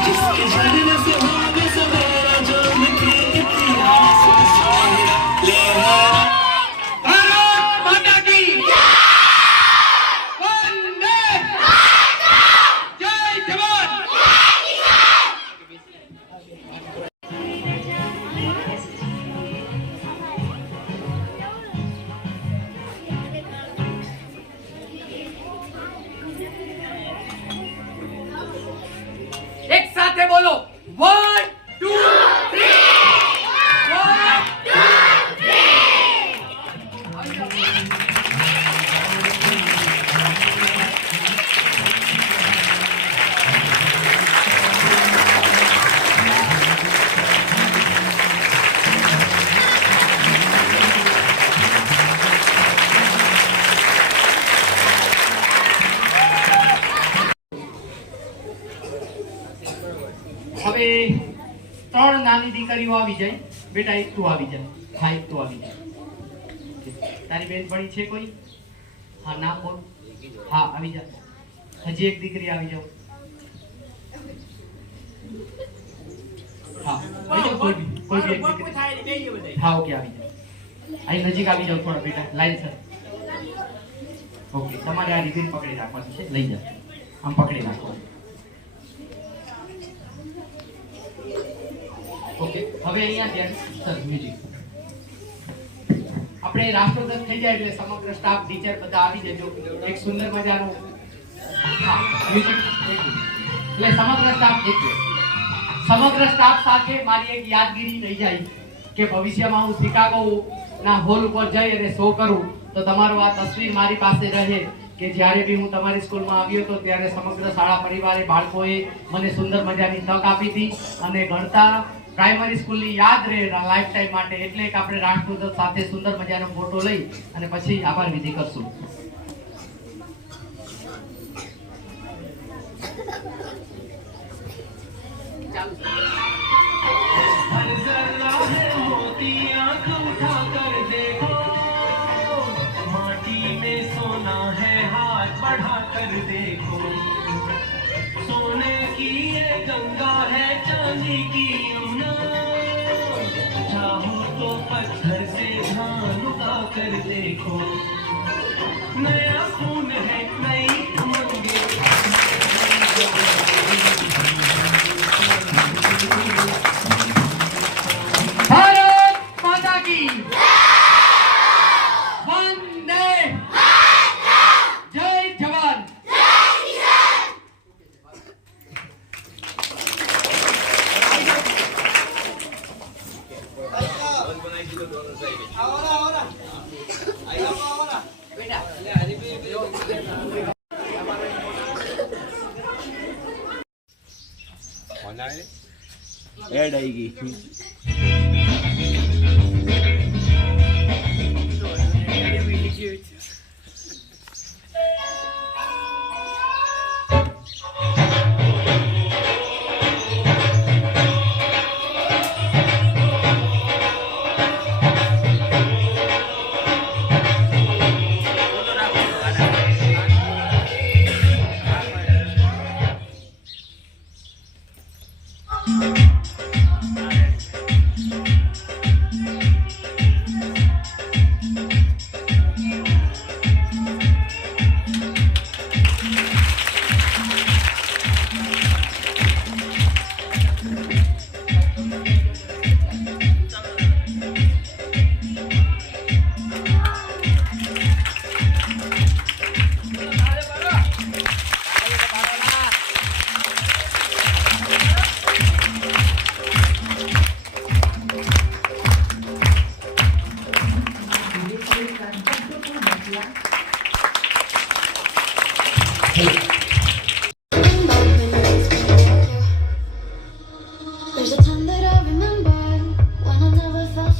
जिसके झरने से होवे सवेरा जो लिखे इतिहास सवेरा लहरा भारत माता की वंदे जय जवान। एक साथ बोलो 1 2 3 1 હવે ત્રણ નાની દીકરીઓ આવી જાય બેટા એક તું આવી જા હા એક તું આવી જા તારી બેનપણી છે કોઈ હા નામ બોલ હા આવી જા હજી એક દીકરી આવી જાઓ હા આવી જાઓ કોઈ બી એક દીકરી હા ઓકે આવી જાઓ અહીં નજીક આવી જાઓ થોડા બેટા લાઈન સર ઓકે તમારે આ રિબિન પકડી રાખવાની છે લઈ જાઓ આમ પકડી રાખો ઓકે હવે અહીંયા ધ્યાન સર મ્યુઝિક આપણે રાષ્ટ્રધ્વજ થઈ જાય એટલે સમગ્ર સ્ટાફ ટીચર બધા આવી જજો એક સુંદર મજાનું હા મ્યુઝિક એટલે સમગ્ર સ્ટાફ સાથે મારી એક યાદગીરી રહી જાય કે ભવિષ્યમાં હું શિકાગો ના હોલ ઉપર જઈ અને શો કરું તો તમારો આ તસવીર મારી પાસે રહે કે જ્યારે બી હું તમારી સ્કૂલમાં આવ્યો હતો ત્યારે સમગ્ર શાળા પરિવારે બાળકોએ મને સુંદર મજાની તક આપી હતી અને ગણતા પ્રાઇમરી સ્કૂલની યાદ રહે લાઈફ ટાઈમ માટે એટલે કે આપણે રાષ્ટ્રધ્વજ સાથે સુંદર મજાનો ફોટો લઈ અને પછી આભાર વિધિ કરશું हर जर्रा है मोती आंख उठाकर देखो माटी में सोना है हाथ बढ़ाकर देखो सोने की ये गंगा है चांदी की यमुना चाहो तो पत्थर से धान उगा कर देखो नया खून है नई उमंगे ભારત માતા કી વંદે જય જવાન ऐड आएगी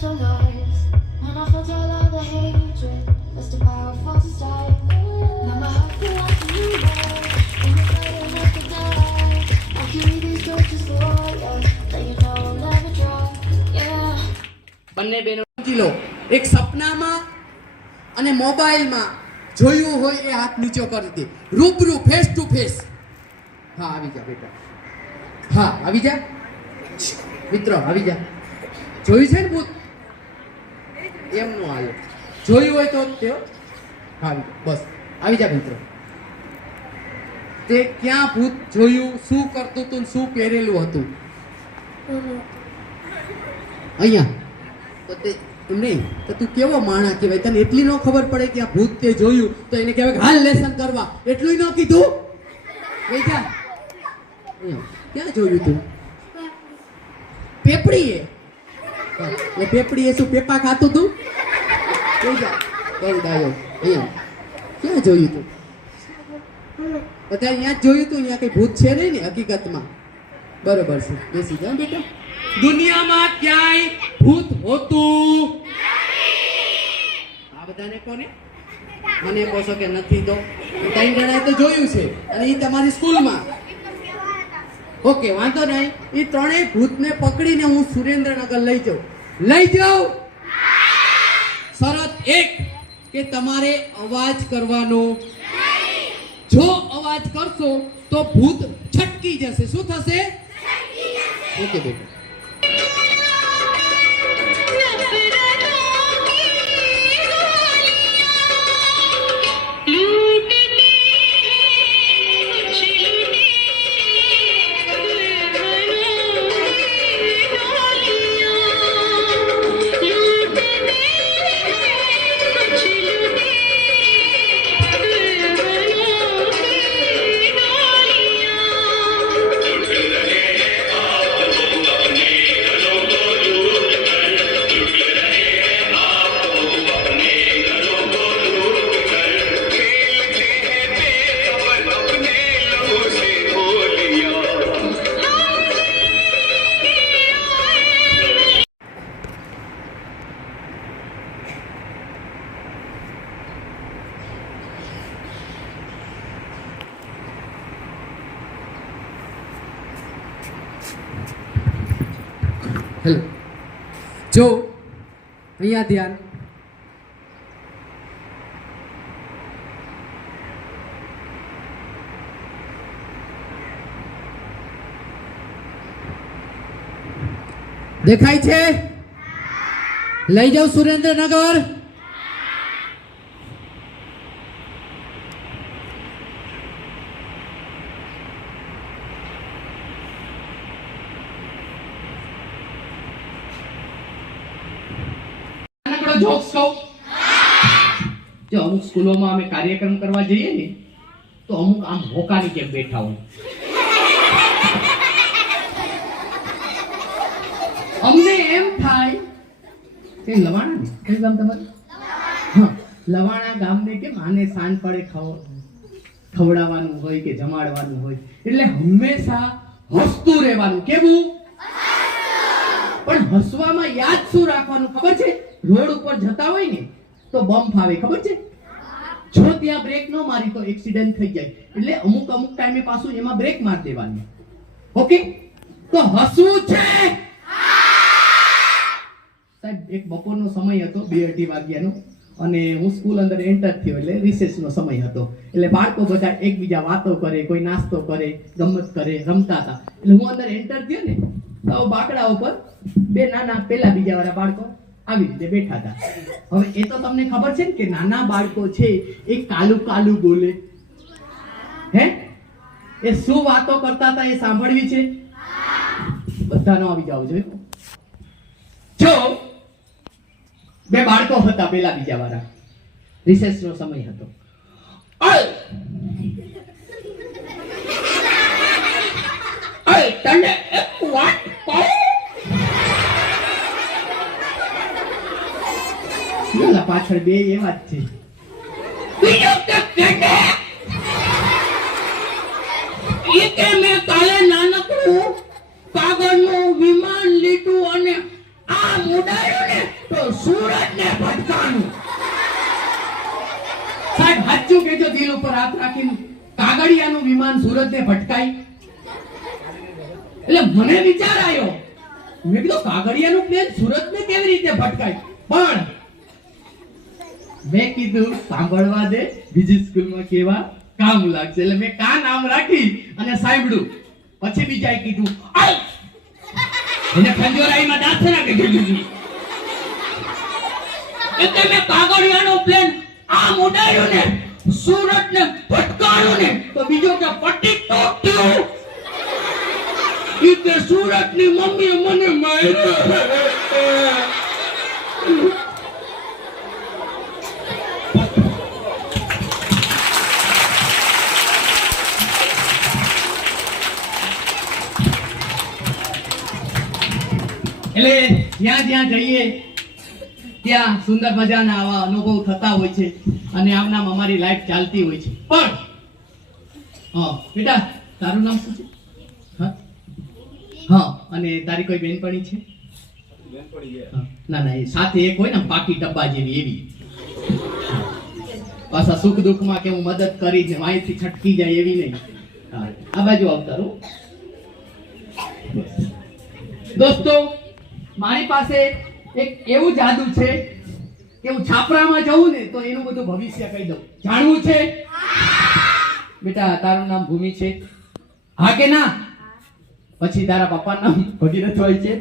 so lost when I felt all of the hatred. That's the powerful side. Now my heart feels like a new bird. And it's not enough to die. I carry these torches for you, that you know I'll never drop. Yeah. બંને બહેનો સમજી લો, એક સપનામાં અને મોબાઈલમાં જોયું હોય એ હાથ નીચો કરી દે, રૂબરૂ ફેસ ટુ ફેસ. હા આવી જા બેટા, હા આવી જા મિત્ર, આવી જા. જોયું છે ને ભૂત? એમ નો આવ્યો, જોયું હોય તો તેઓ હા આવી જા, બસ આવી જા મિત્ર. તે ક્યાં ભૂત જોયું, શું કરતું તું, શું પહેરેલું હતું? અહીંયા તો તે એમ નહીં તો તું કેવો માણા કહેવાય? તને એટલી ન ખબર પડે કે આ ભૂત તે જોયું તો એને કહેવાય કે હાલ લેસન કરવા, એટલું ન કીધું? કઈ જા ક્યાં જોયું તું? પેપડી એ પેપડી એ શું પેપા ખાતું તું? કઈ જા બહુ ડાયો. ક્યાં જોયું તું? બધા અહીંયા જ જોયું તું, અહીંયા કઈ ભૂત છે નહીં ને હકીકતમાં. બરોબર છે, બેસી જાઓ બેટા. દુનિયામાં ક્યાંય ભૂત હોતું આ બધાને કોને? મને કહો છો કે નથી? તો 3 જણાએ તો જોયું છે અને એ તમારી સ્કૂલમાં. ઓકે વાંધો નહીં, એ ત્રણેય ભૂતને પકડીને હું સુરેન્દ્રનગર લઈ જાઉં. શરત એક કે તમારે અવાજ કરવાનો. જો અવાજ કરશો તો ભૂત છટકી જશે. શું થશે? ઓકે બેટા. હેલો, જો અહીંયા ધ્યાન. દેખાય છે? લઈ જાઓ સુરેન્દ્રનગર. જોક્સ કહું? જો અમુક સ્કૂલોમાં અમે કાર્યક્રમ કરવા જઈએ ને તો અમુક આમ હોકાની કેમ બેઠા હોય. અમને એમ થાય કે લવાણા ને કઈ ગામ તમારું? હા, લવાણા ગામને કેમ આને સાંજ પડે ખવડાવવાનું હોય કે જમાડવાનું હોય એટલે હંમેશા હસતું રહેવાનું. કેવું? પણ હસવામાં યાદ શું રાખવાનું ખબર છે? રોડ ઉપર જતા હોય ને તો બમ્પ આવે, ખબર છે? જો ત્યાં બ્રેક ન મારી તો એક્સિડન્ટ થઈ જાય. એટલે અમુક ટાઈમે પાછું એમાં બ્રેક માર દેવાની. ઓકે, તો હસવું છે. સાહેબ એક બપોરનો સમય હતો, 2-2:30 વાગ્યાનો, અને હું સ્કૂલ અંદર એન્ટર થયો એટલે રિસેસનો સમય હતો. એટલે બાળકો બધા એકબીજા વાતો કરે, કોઈ નાસ્તો કરે, ગમત કરે, રમતા હતા. એટલે હું અંદર એન્ટર થયો ને તો બાકડા ઉપર 2 નાના પેલા બીજા વાળા બાળકો આવી રીતે બેઠા હતા. હવે એ તો તમને ખબર છે ને કે નાના બાળકો છે એ કાલું કાલું બોલે. હે, એ શું વાતો કરતા હતા એ સાંભળવી છે? બધાનો આવી જાવ જોઈએ. જો 2 બાળકો હતા પેલા બીજા વાળા, રિસેસનો સમય હતો. તને એક વાત કહું? પાછળ 2 એવા જ છે. મેં કાલે નાનકડું કાગળનું વિમાન લીધું અને આ ઉડાડ્યું ને તો સુરતને ભટકાણું. સાહેબ સાચું કહેજો, દિલ ઉપર હાથ રાખીને, કાગડિયાનું વિમાન સુરતને ભટકાય? એટલે મને વિચાર આવ્યો, મેં કીધું કાગડિયાનું પ્લેન સુરતને કેવી રીતે ભટકાય? પણ મેં કીધું સાંભળવા દે, બીજી સ્કૂલમાં કેવા કામ લાગશે. એટલે મેં કાન આમ રાખી અને સાંભળ્યું. પછી બીજાએ કીધું આય, એને ખંજોરાઈમાં દાંત ના કે કીધું. એટલે મેં કાગડિયાનું પ્લેન આમ ઉડાડ્યું ને સુરતને ભટકાણું ને તો બીજો કે પટ્ટી તોડ્યું. ઈ કે સુરતની મમ્મીએ મને માર્યો. એટલે જ્યાં જ્યાં જઈએ ત્યાં સુંદર મજાના આવા અનુભવ થતા હોય છે અને આમ અમારી લાઈફ ચાલતી હોય છે. પણ હા બેટા, તારું નામ શું છે? હા હા, અને તારી કોઈ બેનપણી છે? હા. ના ના, એ સાથે એક હોય ને પાકી ડબ્બા જેવી, એવી પાછા સુખ દુઃખમાં કે હું મદદ કરી છે વાંયથી છટકી જાય એવી નહીં. હા, આ બાજુ આવતા રહો. દોસ્તો, મારી પાસે એક એવું જાદુ છે કે હું છાપરામાં જઉં ને તો એનું બધું ભવિષ્ય કહી દઉં. જાણવું છે? બેટા, તારું નામ ભૂમિ છે? હા કે ના? પછી તારા પપ્પાનું નામ ભગીરથ હોય છે?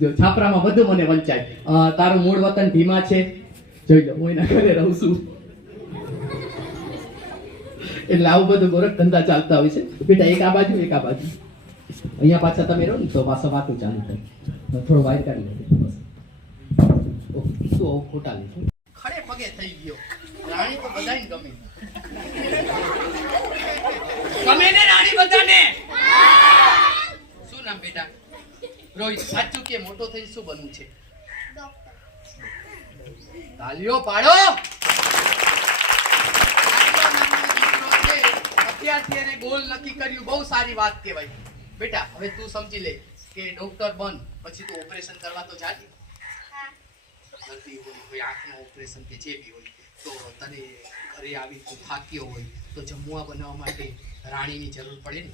જો છાપરામાં બધું મને વંચાય. તારું મૂળ વતન ભીમા છે? જોઈ લો, હું એના ઘરે રહું છું. એટલે આવું બધું ગોરખ ધંધા ચાલતા હોય છે. બેટા, એક આ બાજુ, એક આ બાજુ. અહીંયા પાછા તમે રહો ને તો પાછા વાતું ચાલુ થાય. થોડો વાયર કાઢી લો બસ. તો ખોટા લેશો. ખડે પગે થઈ ગયો. રાણી તો બધાને ગમે. ગમે ને રાણી બધાને? શું નામ બેટા? રોહિત. સાચું કે મોટો થઈ શું બનવું છે? તાલીઓ પાડો. અત્યારથી એને ગોલ નક્કી કર્યું, બહુ સારી વાત કહેવાય. બેટા, હવે તું સમજી લે કે ડોક્ટર બન પછી તું ઓપરેશન કરવા તો જાજે. દર્દી હોય, કોઈ આંખનું ઓપરેશન કે જે બી હોય, તો તને ઘરે આવી તું થાક્યો હોય તો જમવા બનાવવા માટે રાણીની જરૂર પડે ને?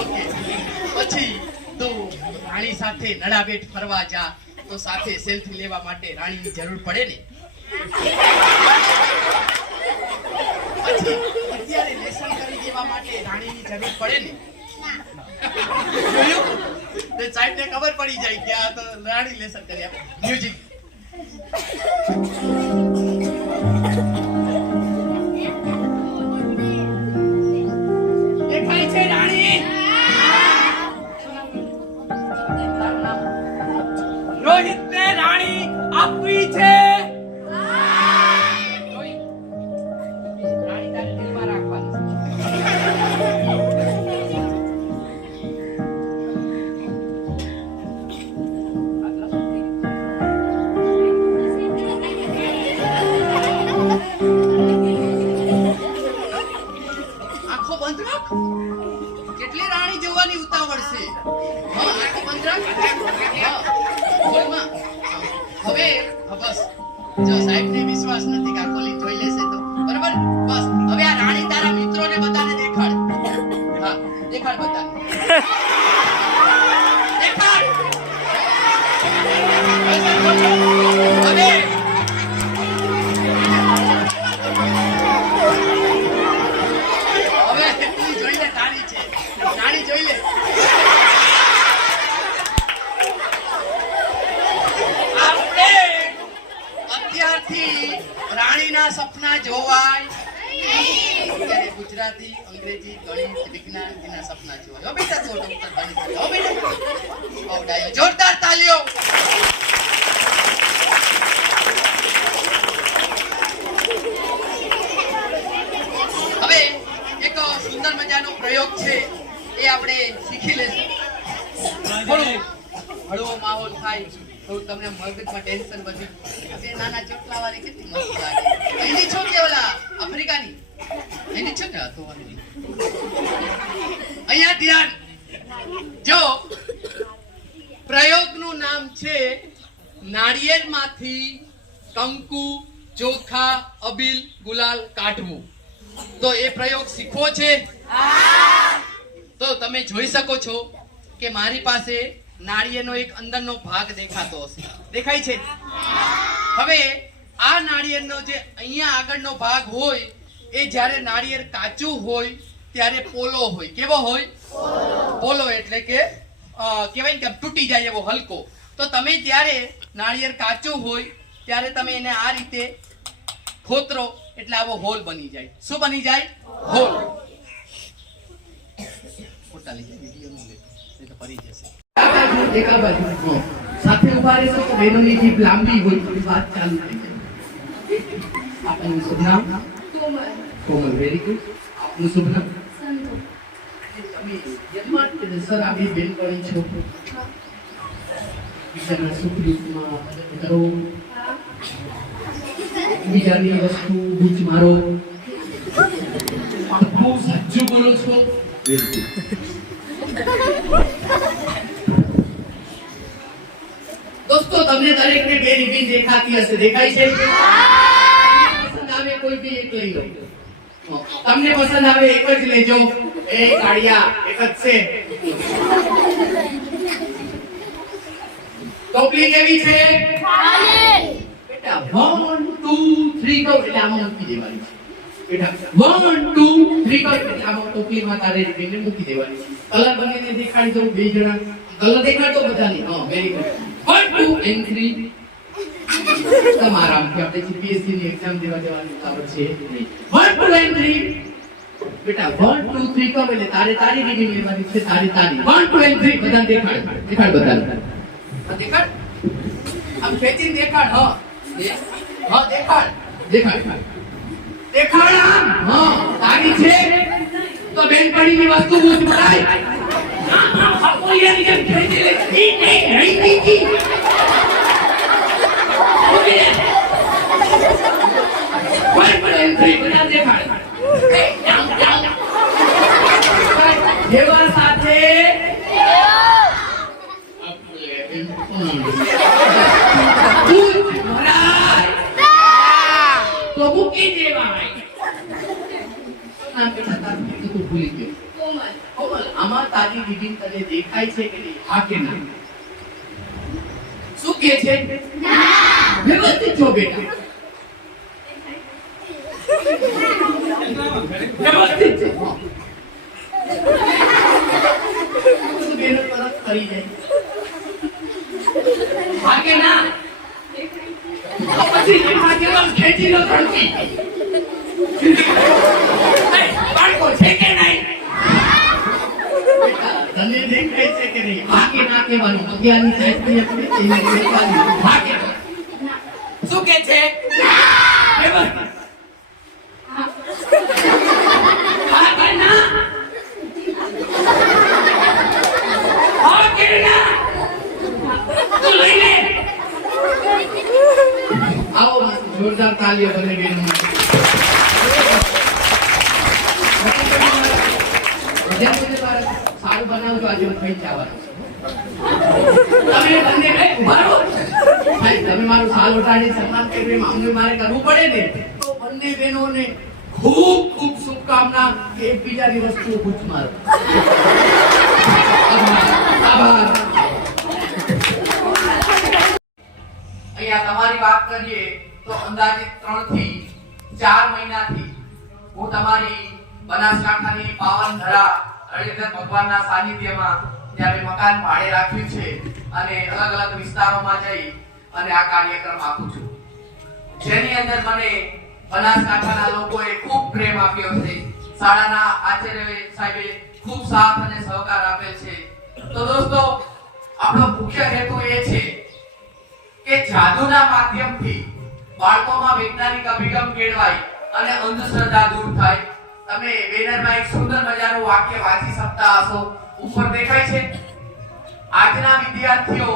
ઓકે. પછી તું રાણી સાથે નડાબેટ ફરવા જા તો સાથે સેલ્ફી લેવા માટે રાણીની જરૂર પડે ને? પછી અત્યારે લેસન કરી દેવા માટે રાણીની જરૂર પડે ને? જોયું? તે સાહેબને ખબર પડી જાય કે આ તો રાણી લેસન કરી આપે. મ્યુઝિક. દેખાય છે રાણી? રોહિતને રાણી આપવી છે. કેટલી રાણી જોવાની ઉતાવળ છે? હા, આંખો બંધ રાખ. હવે બસ, જો સાહેબને વિશ્વાસ નથી કે આ ખોલી જોઈ લેશે તો બરાબર. બસ હવે આ રાણી તારા મિત્રોને બધાને દેખાડ. હા, દેખાડ બધાને. દેખાડ. હવે રાણી જોઈ લે. આપણે અત્યારથી રાણીના સપના જોવાય. અત્યારે ગુજરાતી, અંગ્રેજી, ગણિત, વિજ્ઞાન એના સપના જોવાય. હો બેટા, તો ડોક્ટર બની શકે. હો બેટા, આવડાયો. જોરદાર તાલીઓ. હવે એક સુંદર મજાનો પ્રયોગ છે, એ આપણે શીખી લેશું. થોડું હળવો માહોલ થાય, થોડું તમને મગજમાં ટેન્શન વધી. તે નાના ચોટલા વાળી કેટલી મસ્ત લાગે. અહીંની છો કે ઓલા આફ્રિકાની? અહીંની છો કે હતો? અહીંયા ધ્યાન જો. નામ છે નાળિયેરમાંથી કંકુ, ચોખા, અબીલ, ગુલાલ કાઢવું. તો એ પ્રયોગ શીખવો છે. તો તમે જોઈ શકો છો કે મારી પાસે નાળિયેરનો એક અંદરનો ભાગ દેખાતો હશે. દેખાય છે? હવે આ નાળિયેરનો જે અહીંયા આગળનો ભાગ હોય એ જ્યારે નાળિયેર કાચું હોય ત્યારે પોલો હોય. કેવો હોય? પોલો એટલે કે કહેવાય ને કે તૂટી જાય એવો હલકો. તો તમે જ્યારે નાળિયેર કાચું હોય ત્યારે તમે એને આ રીતે ખોતરો એટલે આવો હોલ બની જાય. શું બની જાય? હોલ. ફોટા લઈ જાય, વિડિયો ન લે તો પડી જશે. એક આ બાજુ સાથે ઉભા રહેશો તો બહેનોની જીભ લાંબી હોય તો વાત ચાલુ થઈ જાય. આપનું શુભ નામ? કોમલ. Very good. આપનું શુભ નામ? તમે યજમાન કે સર આ બે બેનપણી છો, બીજાના સુખ દુઃખમાં મદદ કરો, બીજાની વસ્તુ બૂચ મારો, બધું સાચું બોલો છો. દોસ્તો તમને દરેકને બે રિબીન દેખાતી હશે. દેખાય છે? પસંદ આવે કોઈ બી એક લઈ લો. તમને પસંદ આવે એક જ લેજો. એ કાળિયા એક જ છે. ટોપલી કેવી છે? બેટા 1 2 3 કહો એટલે આમાં મૂકી દેવાની છે. બેટા 1 2 3 કહો એટલે આમાં ટોપલીમાં તારે રિબીનને મૂકી દેવાની છે. કલર બંનેને દેખાડી દઉં બે જણા. કલર દેખાડતો બધાને. હા, વેરી ગુડ. 1 2 and 3 તમારા આપણે જીપીએસસી ની એક્ઝામ દેવા જવાની ઉતાવળ છે નહીં. 1 2 and 3 બેટા 1 2 3 કહો એટલે તારે તારી રીડિંગ લેવાની છે. તારી 1 2 and 3 બધા દેખાડ બધાને. દેખાડ આમ ખેંચીને દેખાડ. હા દેખાડ આમ. હા તારી છે તો બેનપણીની વસ્તુ બૂચ મરાય. આપોલિયાની જેમ ખેંચી લે. જેવા સાથે તો મૂકી દેવાય. ભૂલી ગયો. કોમલ, આમાં તારી દીદી તને દેખાય છે કે નહીં? હા કે ના? શું કે છે? વ્યવસ્થિત છો બેટા. વ્યવસ્થિત છે. બેનો તરત કરી જાય. હા કે ના? પછી દેખા કેવા ખેંચી લો ધરતી. બાળકો છે કે નહીં? તને દેખાય છે કે નહીં? હા કે ના કહેવાનું. અગિયારની સાઈડની આપણે એને કહેવાનું. હા કે ના? શું કે છે? હા કે ના? હા કે ના? તું લઈ લે. આવો જોરદાર તાલીઓ બને બેનો. સારું બનાવજો. આજે કઈ જવાનું તમે બંને ઉભા રહો. તમે મારું સાલ ઉઠાડી સન્માન કર્યું અમને મારે કરવું પડે ને. તો બંને બહેનોને ખૂબ ખૂબ શુભકામના કે એકબીજાની વસ્તુઓ બૂચ મારો. આભાર. અહીંયા તમારી વાત કરીએ તો અંદાજે 3 થી 4 મહિનાથી હું તમારી બનાસકાંઠાની પાવન ધરા હરિહર ભગવાનના સાનિધ્યમાં ત્યાં મકાન ભાડે રાખ્યું છે અને અલગ અલગ વિસ્તારોમાં જઈ અને આ કાર્યક્રમ આપું છું, જેની અંદર મને બનાસકાંઠાના લોકોએ ખૂબ પ્રેમ આપ્યો છે. શાળાના આચાર્ય સાહેબે ખૂબ સાથ અને સહકાર આપેલ છે. તો દોસ્તો, આપણો મુખ્ય હેતુ એ છે કે જાદુના માધ્યમથી બાળકોમાં વૈજ્ઞાનિક અભિગમ કેળવાય અને અંધશ્રદ્ધા દૂર થાય. તમે બેનરમાં એક સુંદર મજાનું વાક્ય વાંચી શકતા હશો. ઉપર દેખાય છે, આજના વિદ્યાર્થીઓ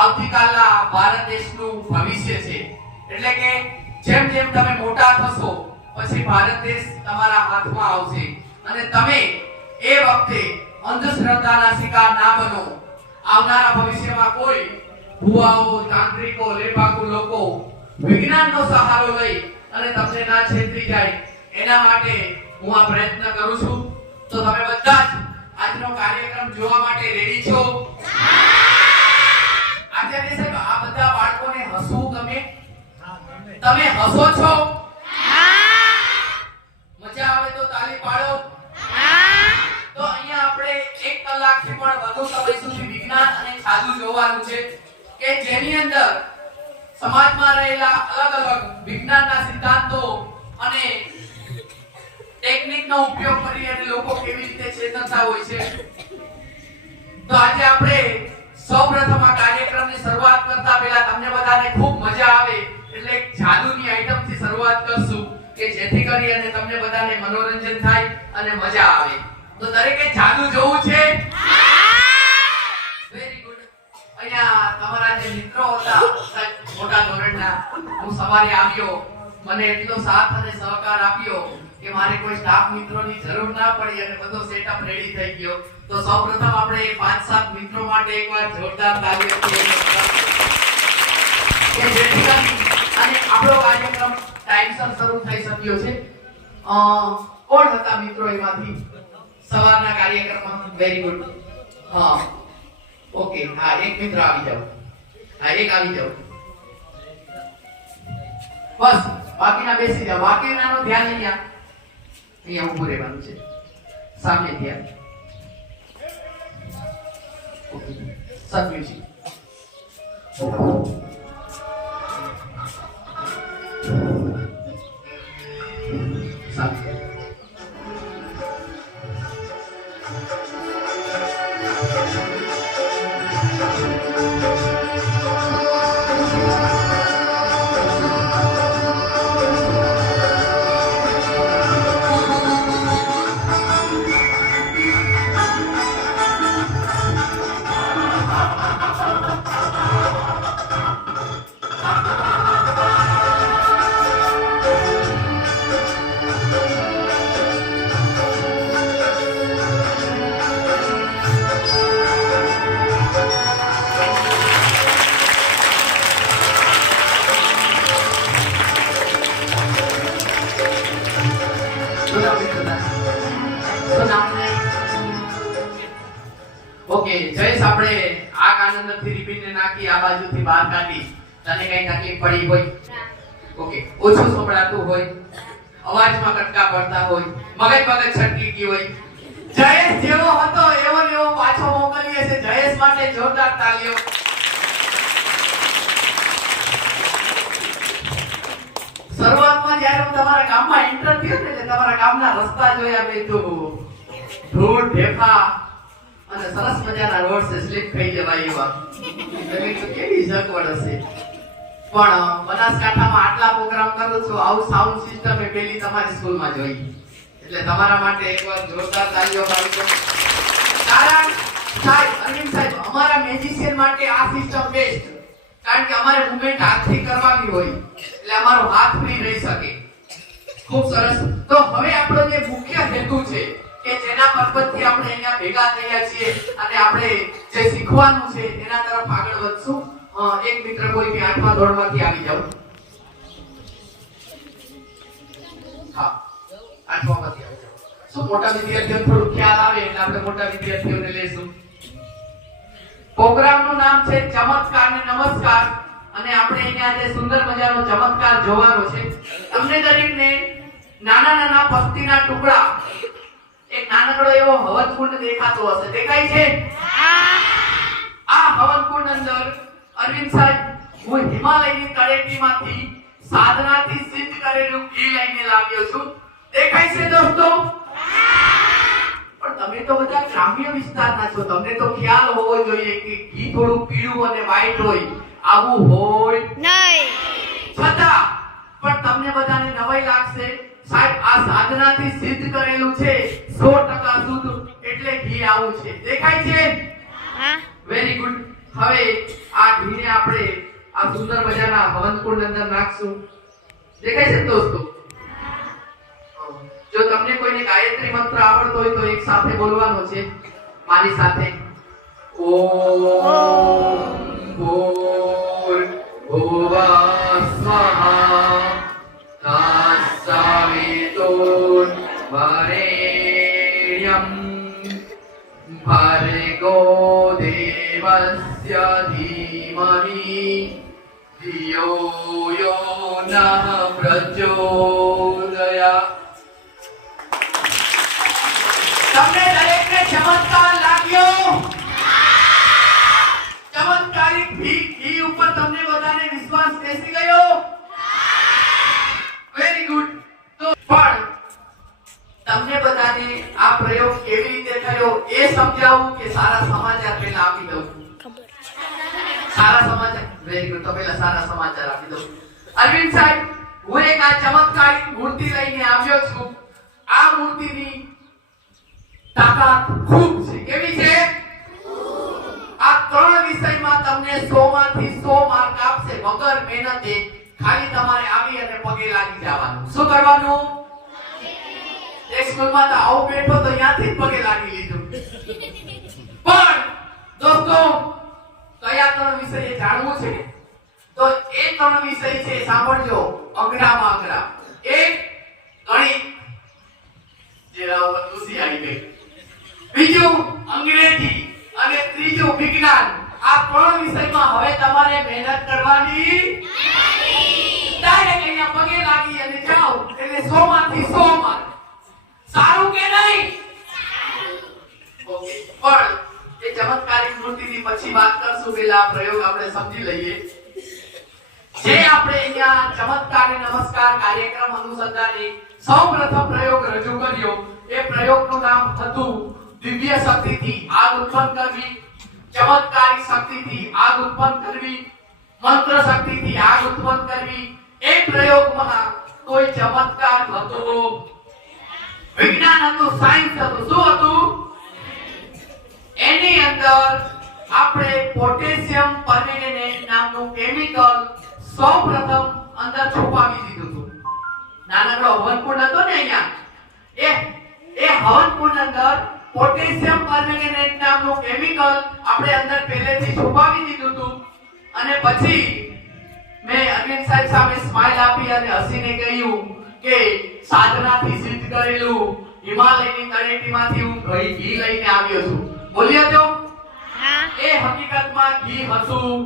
આવતીકાલના ભારત દેશનું ભવિષ્ય છે. એટલે કે જેમ જેમ તમે મોટા થશો પછી ભારત દેશ તમારા હાથમાં આવશે અને તમે એ વખતે અંધશ્રદ્ધાના શિકાર ના બનો. આવનારા ભવિષ્યમાં કોઈ ભુવાઓ, તાંત્રિકો, લેભાગુ લોકો વિજ્ઞાનનો સહારો લઈ અને તમને ના છેતરી જાય એના માટે હું આ પ્રયત્ન કરું છું. તો તમે બધા જ આજનો કાર્યક્રમ જોવા માટે રેડી છો? આચાર્ય સાહેબ, આ બધા બાળકોને હસવું ગમે? તમે હસો છો? મજા આવે તો તાળી પાડો. તો અહીંયા આપણે 1 કલાકથી પણ વધુ સમય સુધી વિજ્ઞાન અને જાદુ જોવાનું છે કે જેની અંદર સમાજમાં રહેલા અલગ અલગ વિજ્ઞાનના સિદ્ધાંતો અને ટેકનિકનો ઉપયોગ કરી અને લોકો કેવી રીતે ચેતવતા હોય છે. તો આજે આપણે સૌપ્રથમ આ કાર્યક્રમની શરૂઆત કરતા પહેલા તમને બધાને ખૂબ મજા આવે એટલે એક જાદુની આઈટમથી શરૂઆત કરશું કે જેથી કરી અને તમને બધાને મનોરંજન થાય અને મજા આવે. તો દરેકે જાદુ જોવું છે? Very good. અહીંયા તમારા જે મિત્રો હતા મોટા ધોરણના, હું સવારે આવ્યો, મને એટલો સાથ અને સહકાર આપ્યો કે મારે કોઈ સ્ટાફ મિત્રોની જરૂર ના પડી અને બધો સેટઅપ રેડી થઈ ગયો. તો સૌપ્રથમ આપણે 5-7 મિત્રો માટે એકવાર જોરદાર તાળીઓ કે જેથી કરી અને આપણો કાર્યક્રમ ટાઈમસર શરૂ થઈ શક્યો છે. કોણ હતા મિત્રો એમાંથી સવારના કાર્યક્રમમાં? Very good. હા, ઓકે. હા, એક મિત્ર આવી જાઓ. હા, એક આવી જાઓ. બસ, બાકીના બેસી જાઓ. બાકીનાનું ધ્યાન અહીંયા ઊભું રહેવાનું છે. સામે ધ્યાન. ઓકે, સબમ્યુઝિક. સામે. ઓકે, જયેશ, આપણે આ કાન અંદરથી રિપીટને નાખી આ બાજુથી બહાર કાઢી. તને કઈ તકલીફ પડી હોય? ઓકે, ઓછું સંભળાતું હોય, અવાજમાં કટકા પડતા હોય, મગજ છટકી ગઈ હોય, જયેશ જેવો હતો એવો ને એવો પાછો મોકલીએ છે. જયેશ માટે જોરદાર તાળીઓ. શરૂઆતમાં જ્યારે હું તમારા ગામમાં એન્ટર થયો ને એટલે તમારા ગામના રસ્તા જોયા મેં તો ધૂળ ઢેફા અને સરસ મજાના રોડ છે, સ્લીપ થઈ જવાય એવા. કેવી સગવડ હશે. પણ બનાસકાંઠામાં આટલા પ્રોગ્રામ કરું છું, આવું સાઉન્ડ સિસ્ટમ એ પહેલી તમારી સ્કૂલમાં જોઈ. એટલે તમારા માટે એકવાર જોરદાર તાળીઓ પાડજો. કારણ સાહેબ, અરવિંદ સાહેબ, અમારા મેજિશિયન માટે આ સિસ્ટમ બેસ્ટ. કારણ કે અમારે મૂવમેન્ટ હાથથી કરવાની હોય એટલે અમારો હાથ ફ્રી રહી શકે. ખૂબ સરસ. તો હવે આપણો જે મુખ્ય હેતુ છે કે જેના પર્પઝથી આપણે અહીંયા ભેગા થયા છીએ અને આપણે જે શીખવાનું છે એના તરફ આગળ વધશું. એક મિત્ર કોઈ કે 8મા ધોરણમાંથી આવી જાવ. હા, 8મામાંથી આવી જાવ. શું મોટા વિદ્યાર્થીઓને થોડું ખ્યાલ આવે એટલે આપણે મોટા વિદ્યાર્થીઓને લેશું. પ્રોગ્રામનું નામ છે ચમત્કાર ને નમસ્કાર અને આપણે અહીંયા આજે સુંદર મજાનો ચમત્કાર જોવાનો છે. તમને દરેકને નાના નાના પસ્તીના ટુકડા, એક નાનકડો એવો હવનકુંડ દેખાતો હશે. દેખાય છે? આ હવનકુંડ અંદર અરવિંદ સાહેબ, હું હિમાલયની તળેટીમાંથી સાધનાથી સિદ્ધ કરેલું ઘી લઈને લાવ્યો છું. દેખાય છે દોસ્તો? પણ તમે તો બધા ગ્રામ્ય વિસ્તારના છો, તમને તો ખ્યાલ હોવો જોઈએ કે ઘી થોડું પીળું અને વ્હાઈટ હોય. આવું હોય નહીં. છતાં પણ તમને બધાને નવાઈ લાગશે. સાહેબ, આ સાધનાથી સિદ્ધ કરેલું છે, 100% શુદ્ધ, એટલે ઘી આવું છે. દેખાય છે? Very good. હવે આ ઘીને આપણે આ સુંદર મજાના હવનકુંડ અંદર નાખશું. દેખાય છે દોસ્તો? જો તમને કોઈને ગાયત્રી મંત્ર આવડતો હોય તો એક સાથે બોલવાનો છે મારી સાથે. ઓમ ઓમ तस्य धीमहि धियो यो नः प्रचोदयात्। તમને દરેકને ચમત્કાર લાગ્યો? ચમત્કારિક ઘી ઉપર તમને બધાને વિશ્વાસ બેસી ગયો? Very good. તો પણ તમને બધાને આ પ્રયોગ કેવી રીતે થયો એ સમજાવું કે સારા સમાચાર પહેલા આપી દઉં? સારા સમાચાર. Very good. તો પહેલા સારા સમાચાર આપી દઉં. અરવિંદ સાહેબ, હું એક આ ચમત્કારિક મૂર્તિ લઈને આવ્યો છું. આ મૂર્તિની તાકાત ખૂબ છે. કેવી છે? આ ત્રણ વિષયમાં તમને 100 માંથી 100 માર્ક આપશે વગર મહેનતે. ખાલી તમારે આવી અને પગે લાગી જવાનું. શું કરવાનું? એક સ્કૂલમાં તો આવો બેઠો તો ત્યાંથી જ પગે લાગી લીધું. પણ દોસ્તો, કયા ત્રણ વિષય જાણવું છે? તો એ ત્રણ વિષય છે, સાંભળજો, અઘરામાં અઘરા. એક ગણિત, જેના ઉપર તુસી આવી ગઈ. બીજું અંગ્રેજી અને ત્રીજું વિજ્ઞાન. આ ત્રણ વિષયમાં હવે તમારે મહેનત કરવાની નથી. ડાયરેક્ટ અહીંયા પગે લાગી અને જાઓ એટલે 100 માંથી 100 માર્ક. સારું કે નહીં? ઓકે. પણ એ ચમત્કારિક મૂર્તિની પછી વાત કરશું. પહેલા પ્રયોગ આપણે સમજી લઈએ. જે આપણે અહીંયા ચમત્કાર અને નમસ્કાર કાર્યક્રમ અનુસંધાને સૌપ્રથમ પ્રયોગ રજૂ કર્યો, એ પ્રયોગનું નામ હતું દિવ્ય શક્તિથી આગ ઉત્પન્ન કરવી, ચમત્કારિક શક્તિથી આગ ઉત્પન્ન કરવી, મંત્ર શક્તિથી આગ ઉત્પન્ન કરવી. એ પ્રયોગમાં કોઈ ચમત્કાર હતો, વિજ્ઞાન હતું, સાયન્સ હતું. શું હતું? એની અંદર આપણે પોટેશિયમ પરમેંગનેટ નામનું કેમિકલ સૌપ્રથમ અંદર છુપાવી દીધું હતું. નાનકડો હવનકુંડ હતો ને અહીંયા, એ હવનકુંડ અંદર પોટેશિયમ પરમેંગનેટ નામનું કેમિકલ આપણે અંદર પહેલેથી છુપાવી દીધું હતું. અને પછી મેં અરવિંદ સાહેબ સામે સ્માઈલ આપી અને હસીને કહ્યું કે સાધનાથી સિદ્ધ કરેલું હિમાલયની તળેટીમાંથી હું ઘી લઈને આવ્યો છું. બોલ્યો તો? એ હકીકતમાં ઘી હતું,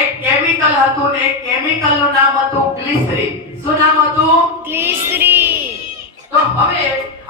એક કેમિકલ હતું ને એ કેમિકલનું નામ હતું ગ્લિસરીન. શું નામ હતું? ગ્લિસરીન. તો હવે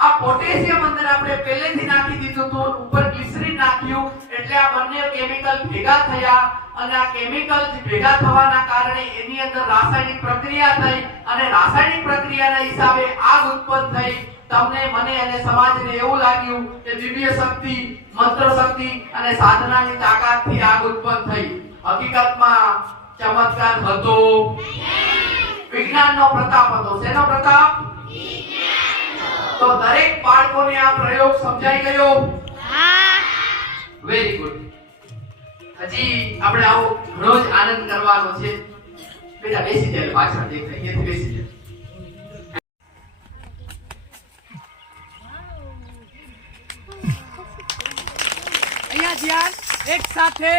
આ પોટેશિયમ અંદર આપણે પહેલેથી નાખી દીધું હતું, ઉપર ગ્લિસરીન નાખ્યું, એટલે આ બંને કેમિકલ ભેગા થયા અને આ કેમિકલ ભેગા થવાના કારણે એની અંદર રાસાયણિક પ્રક્રિયા થઈ અને રાસાયણિક પ્રક્રિયાના હિસાબે આગ ઉત્પન્ન થઈ. તમને, મને અને સમાજને એવું લાગ્યું કે દિવ્ય શક્તિ, મંત્ર શક્તિ અને સાધનાની તાકાતથી આગ ઉત્પન્ન થઈ. હકીકતમાં ચમત્કાર હતો, વિજ્ઞાનનો પ્રતાપ હતો. શેનો પ્રતાપ? તો દરેક બાળકોને આ પ્રયોગ સમજાઈ ગયો? Very good. હજી આપણે આવો ઘણો જ આનંદ કરવાનો છે. બેટા બેસી જાય, પાછળ દેખાય, અહીંયાથી બેસી જાય. અહીંયા ધ્યાન, એક સાથે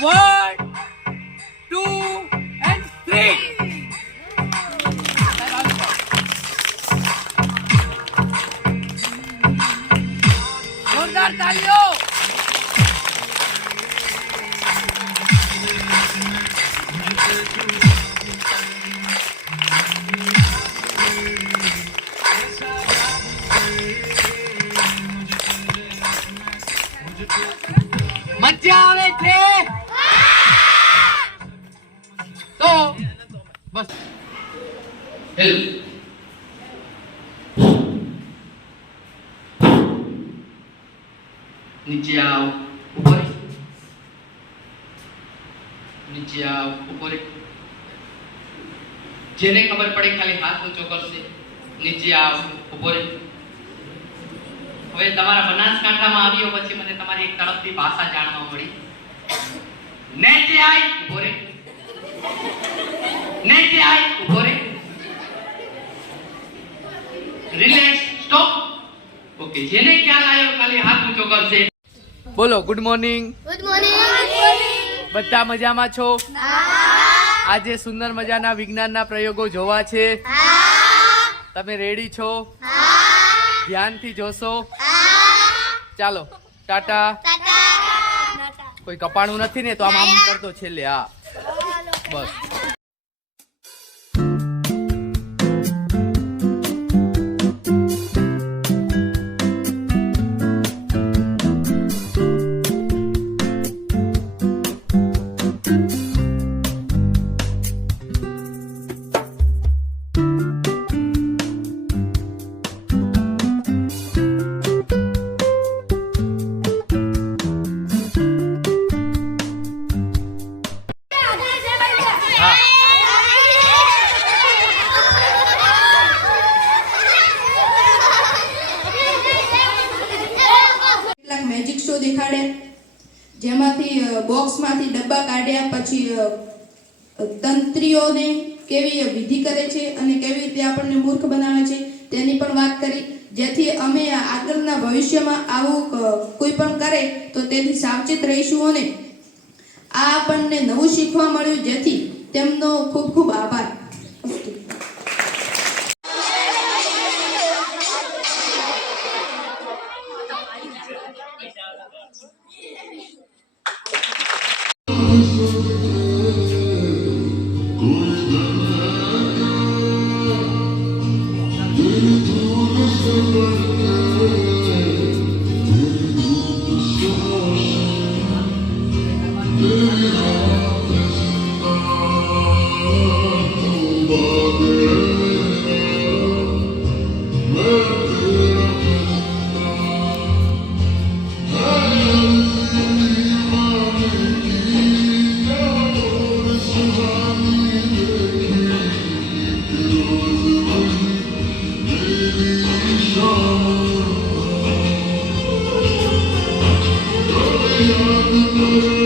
1 2 and 3. જોરદાર તાળીઓ. મજા આવે છે? તો બસ હેલો. નીચે આવ, ઉપર નીચે આવ, ઉપર. જેને ખબર પડે ખાલી હાથ ઊંચો કરશે. નીચે આવ, ઉપર. હવે તમારા બનાસકાંઠામાં આવ્યો પછી મને તમારી એક તરફથી ભાષા જાણવા મળી. નીચે આય, ઉપર. નીચે આય, ઉપર. Relax, stop. ઓકે, જેને ખ્યાલ આવ્યો ખાલી હાથ ઊંચો કરશે. બોલો ગુડ મોર્નિંગ. Good morning. બધા મજામાં છો? આજે સુંદર મજાના વિજ્ઞાનના પ્રયોગો જોવા છે. તમે રેડી છો? ધ્યાનથી જોશો. ચાલો, ટાટા. કોઈ કપાણું નથી ને તો આમ આમ કરતો છેલ્લે. હા બસ. કેટલાક મેજિક શો દેખાડ્યા, જેમાંથી બોક્સમાંથી ડબ્બા કાઢ્યા, પછી તંત્રીઓને કેવી વિધિ કરે છે અને કેવી રીતે આપણને મૂર્ખ બનાવે છે તેની પણ વાત કરી, જેથી અમે આગળના ભવિષ્યમાં આવું કોઈ પણ કરે તો તેથી સાવચેત રહીશું. અને આ આપણને નવું શીખવા મળ્યું, જેથી તેમનો ખૂબ ખૂબ આભાર. Thank you.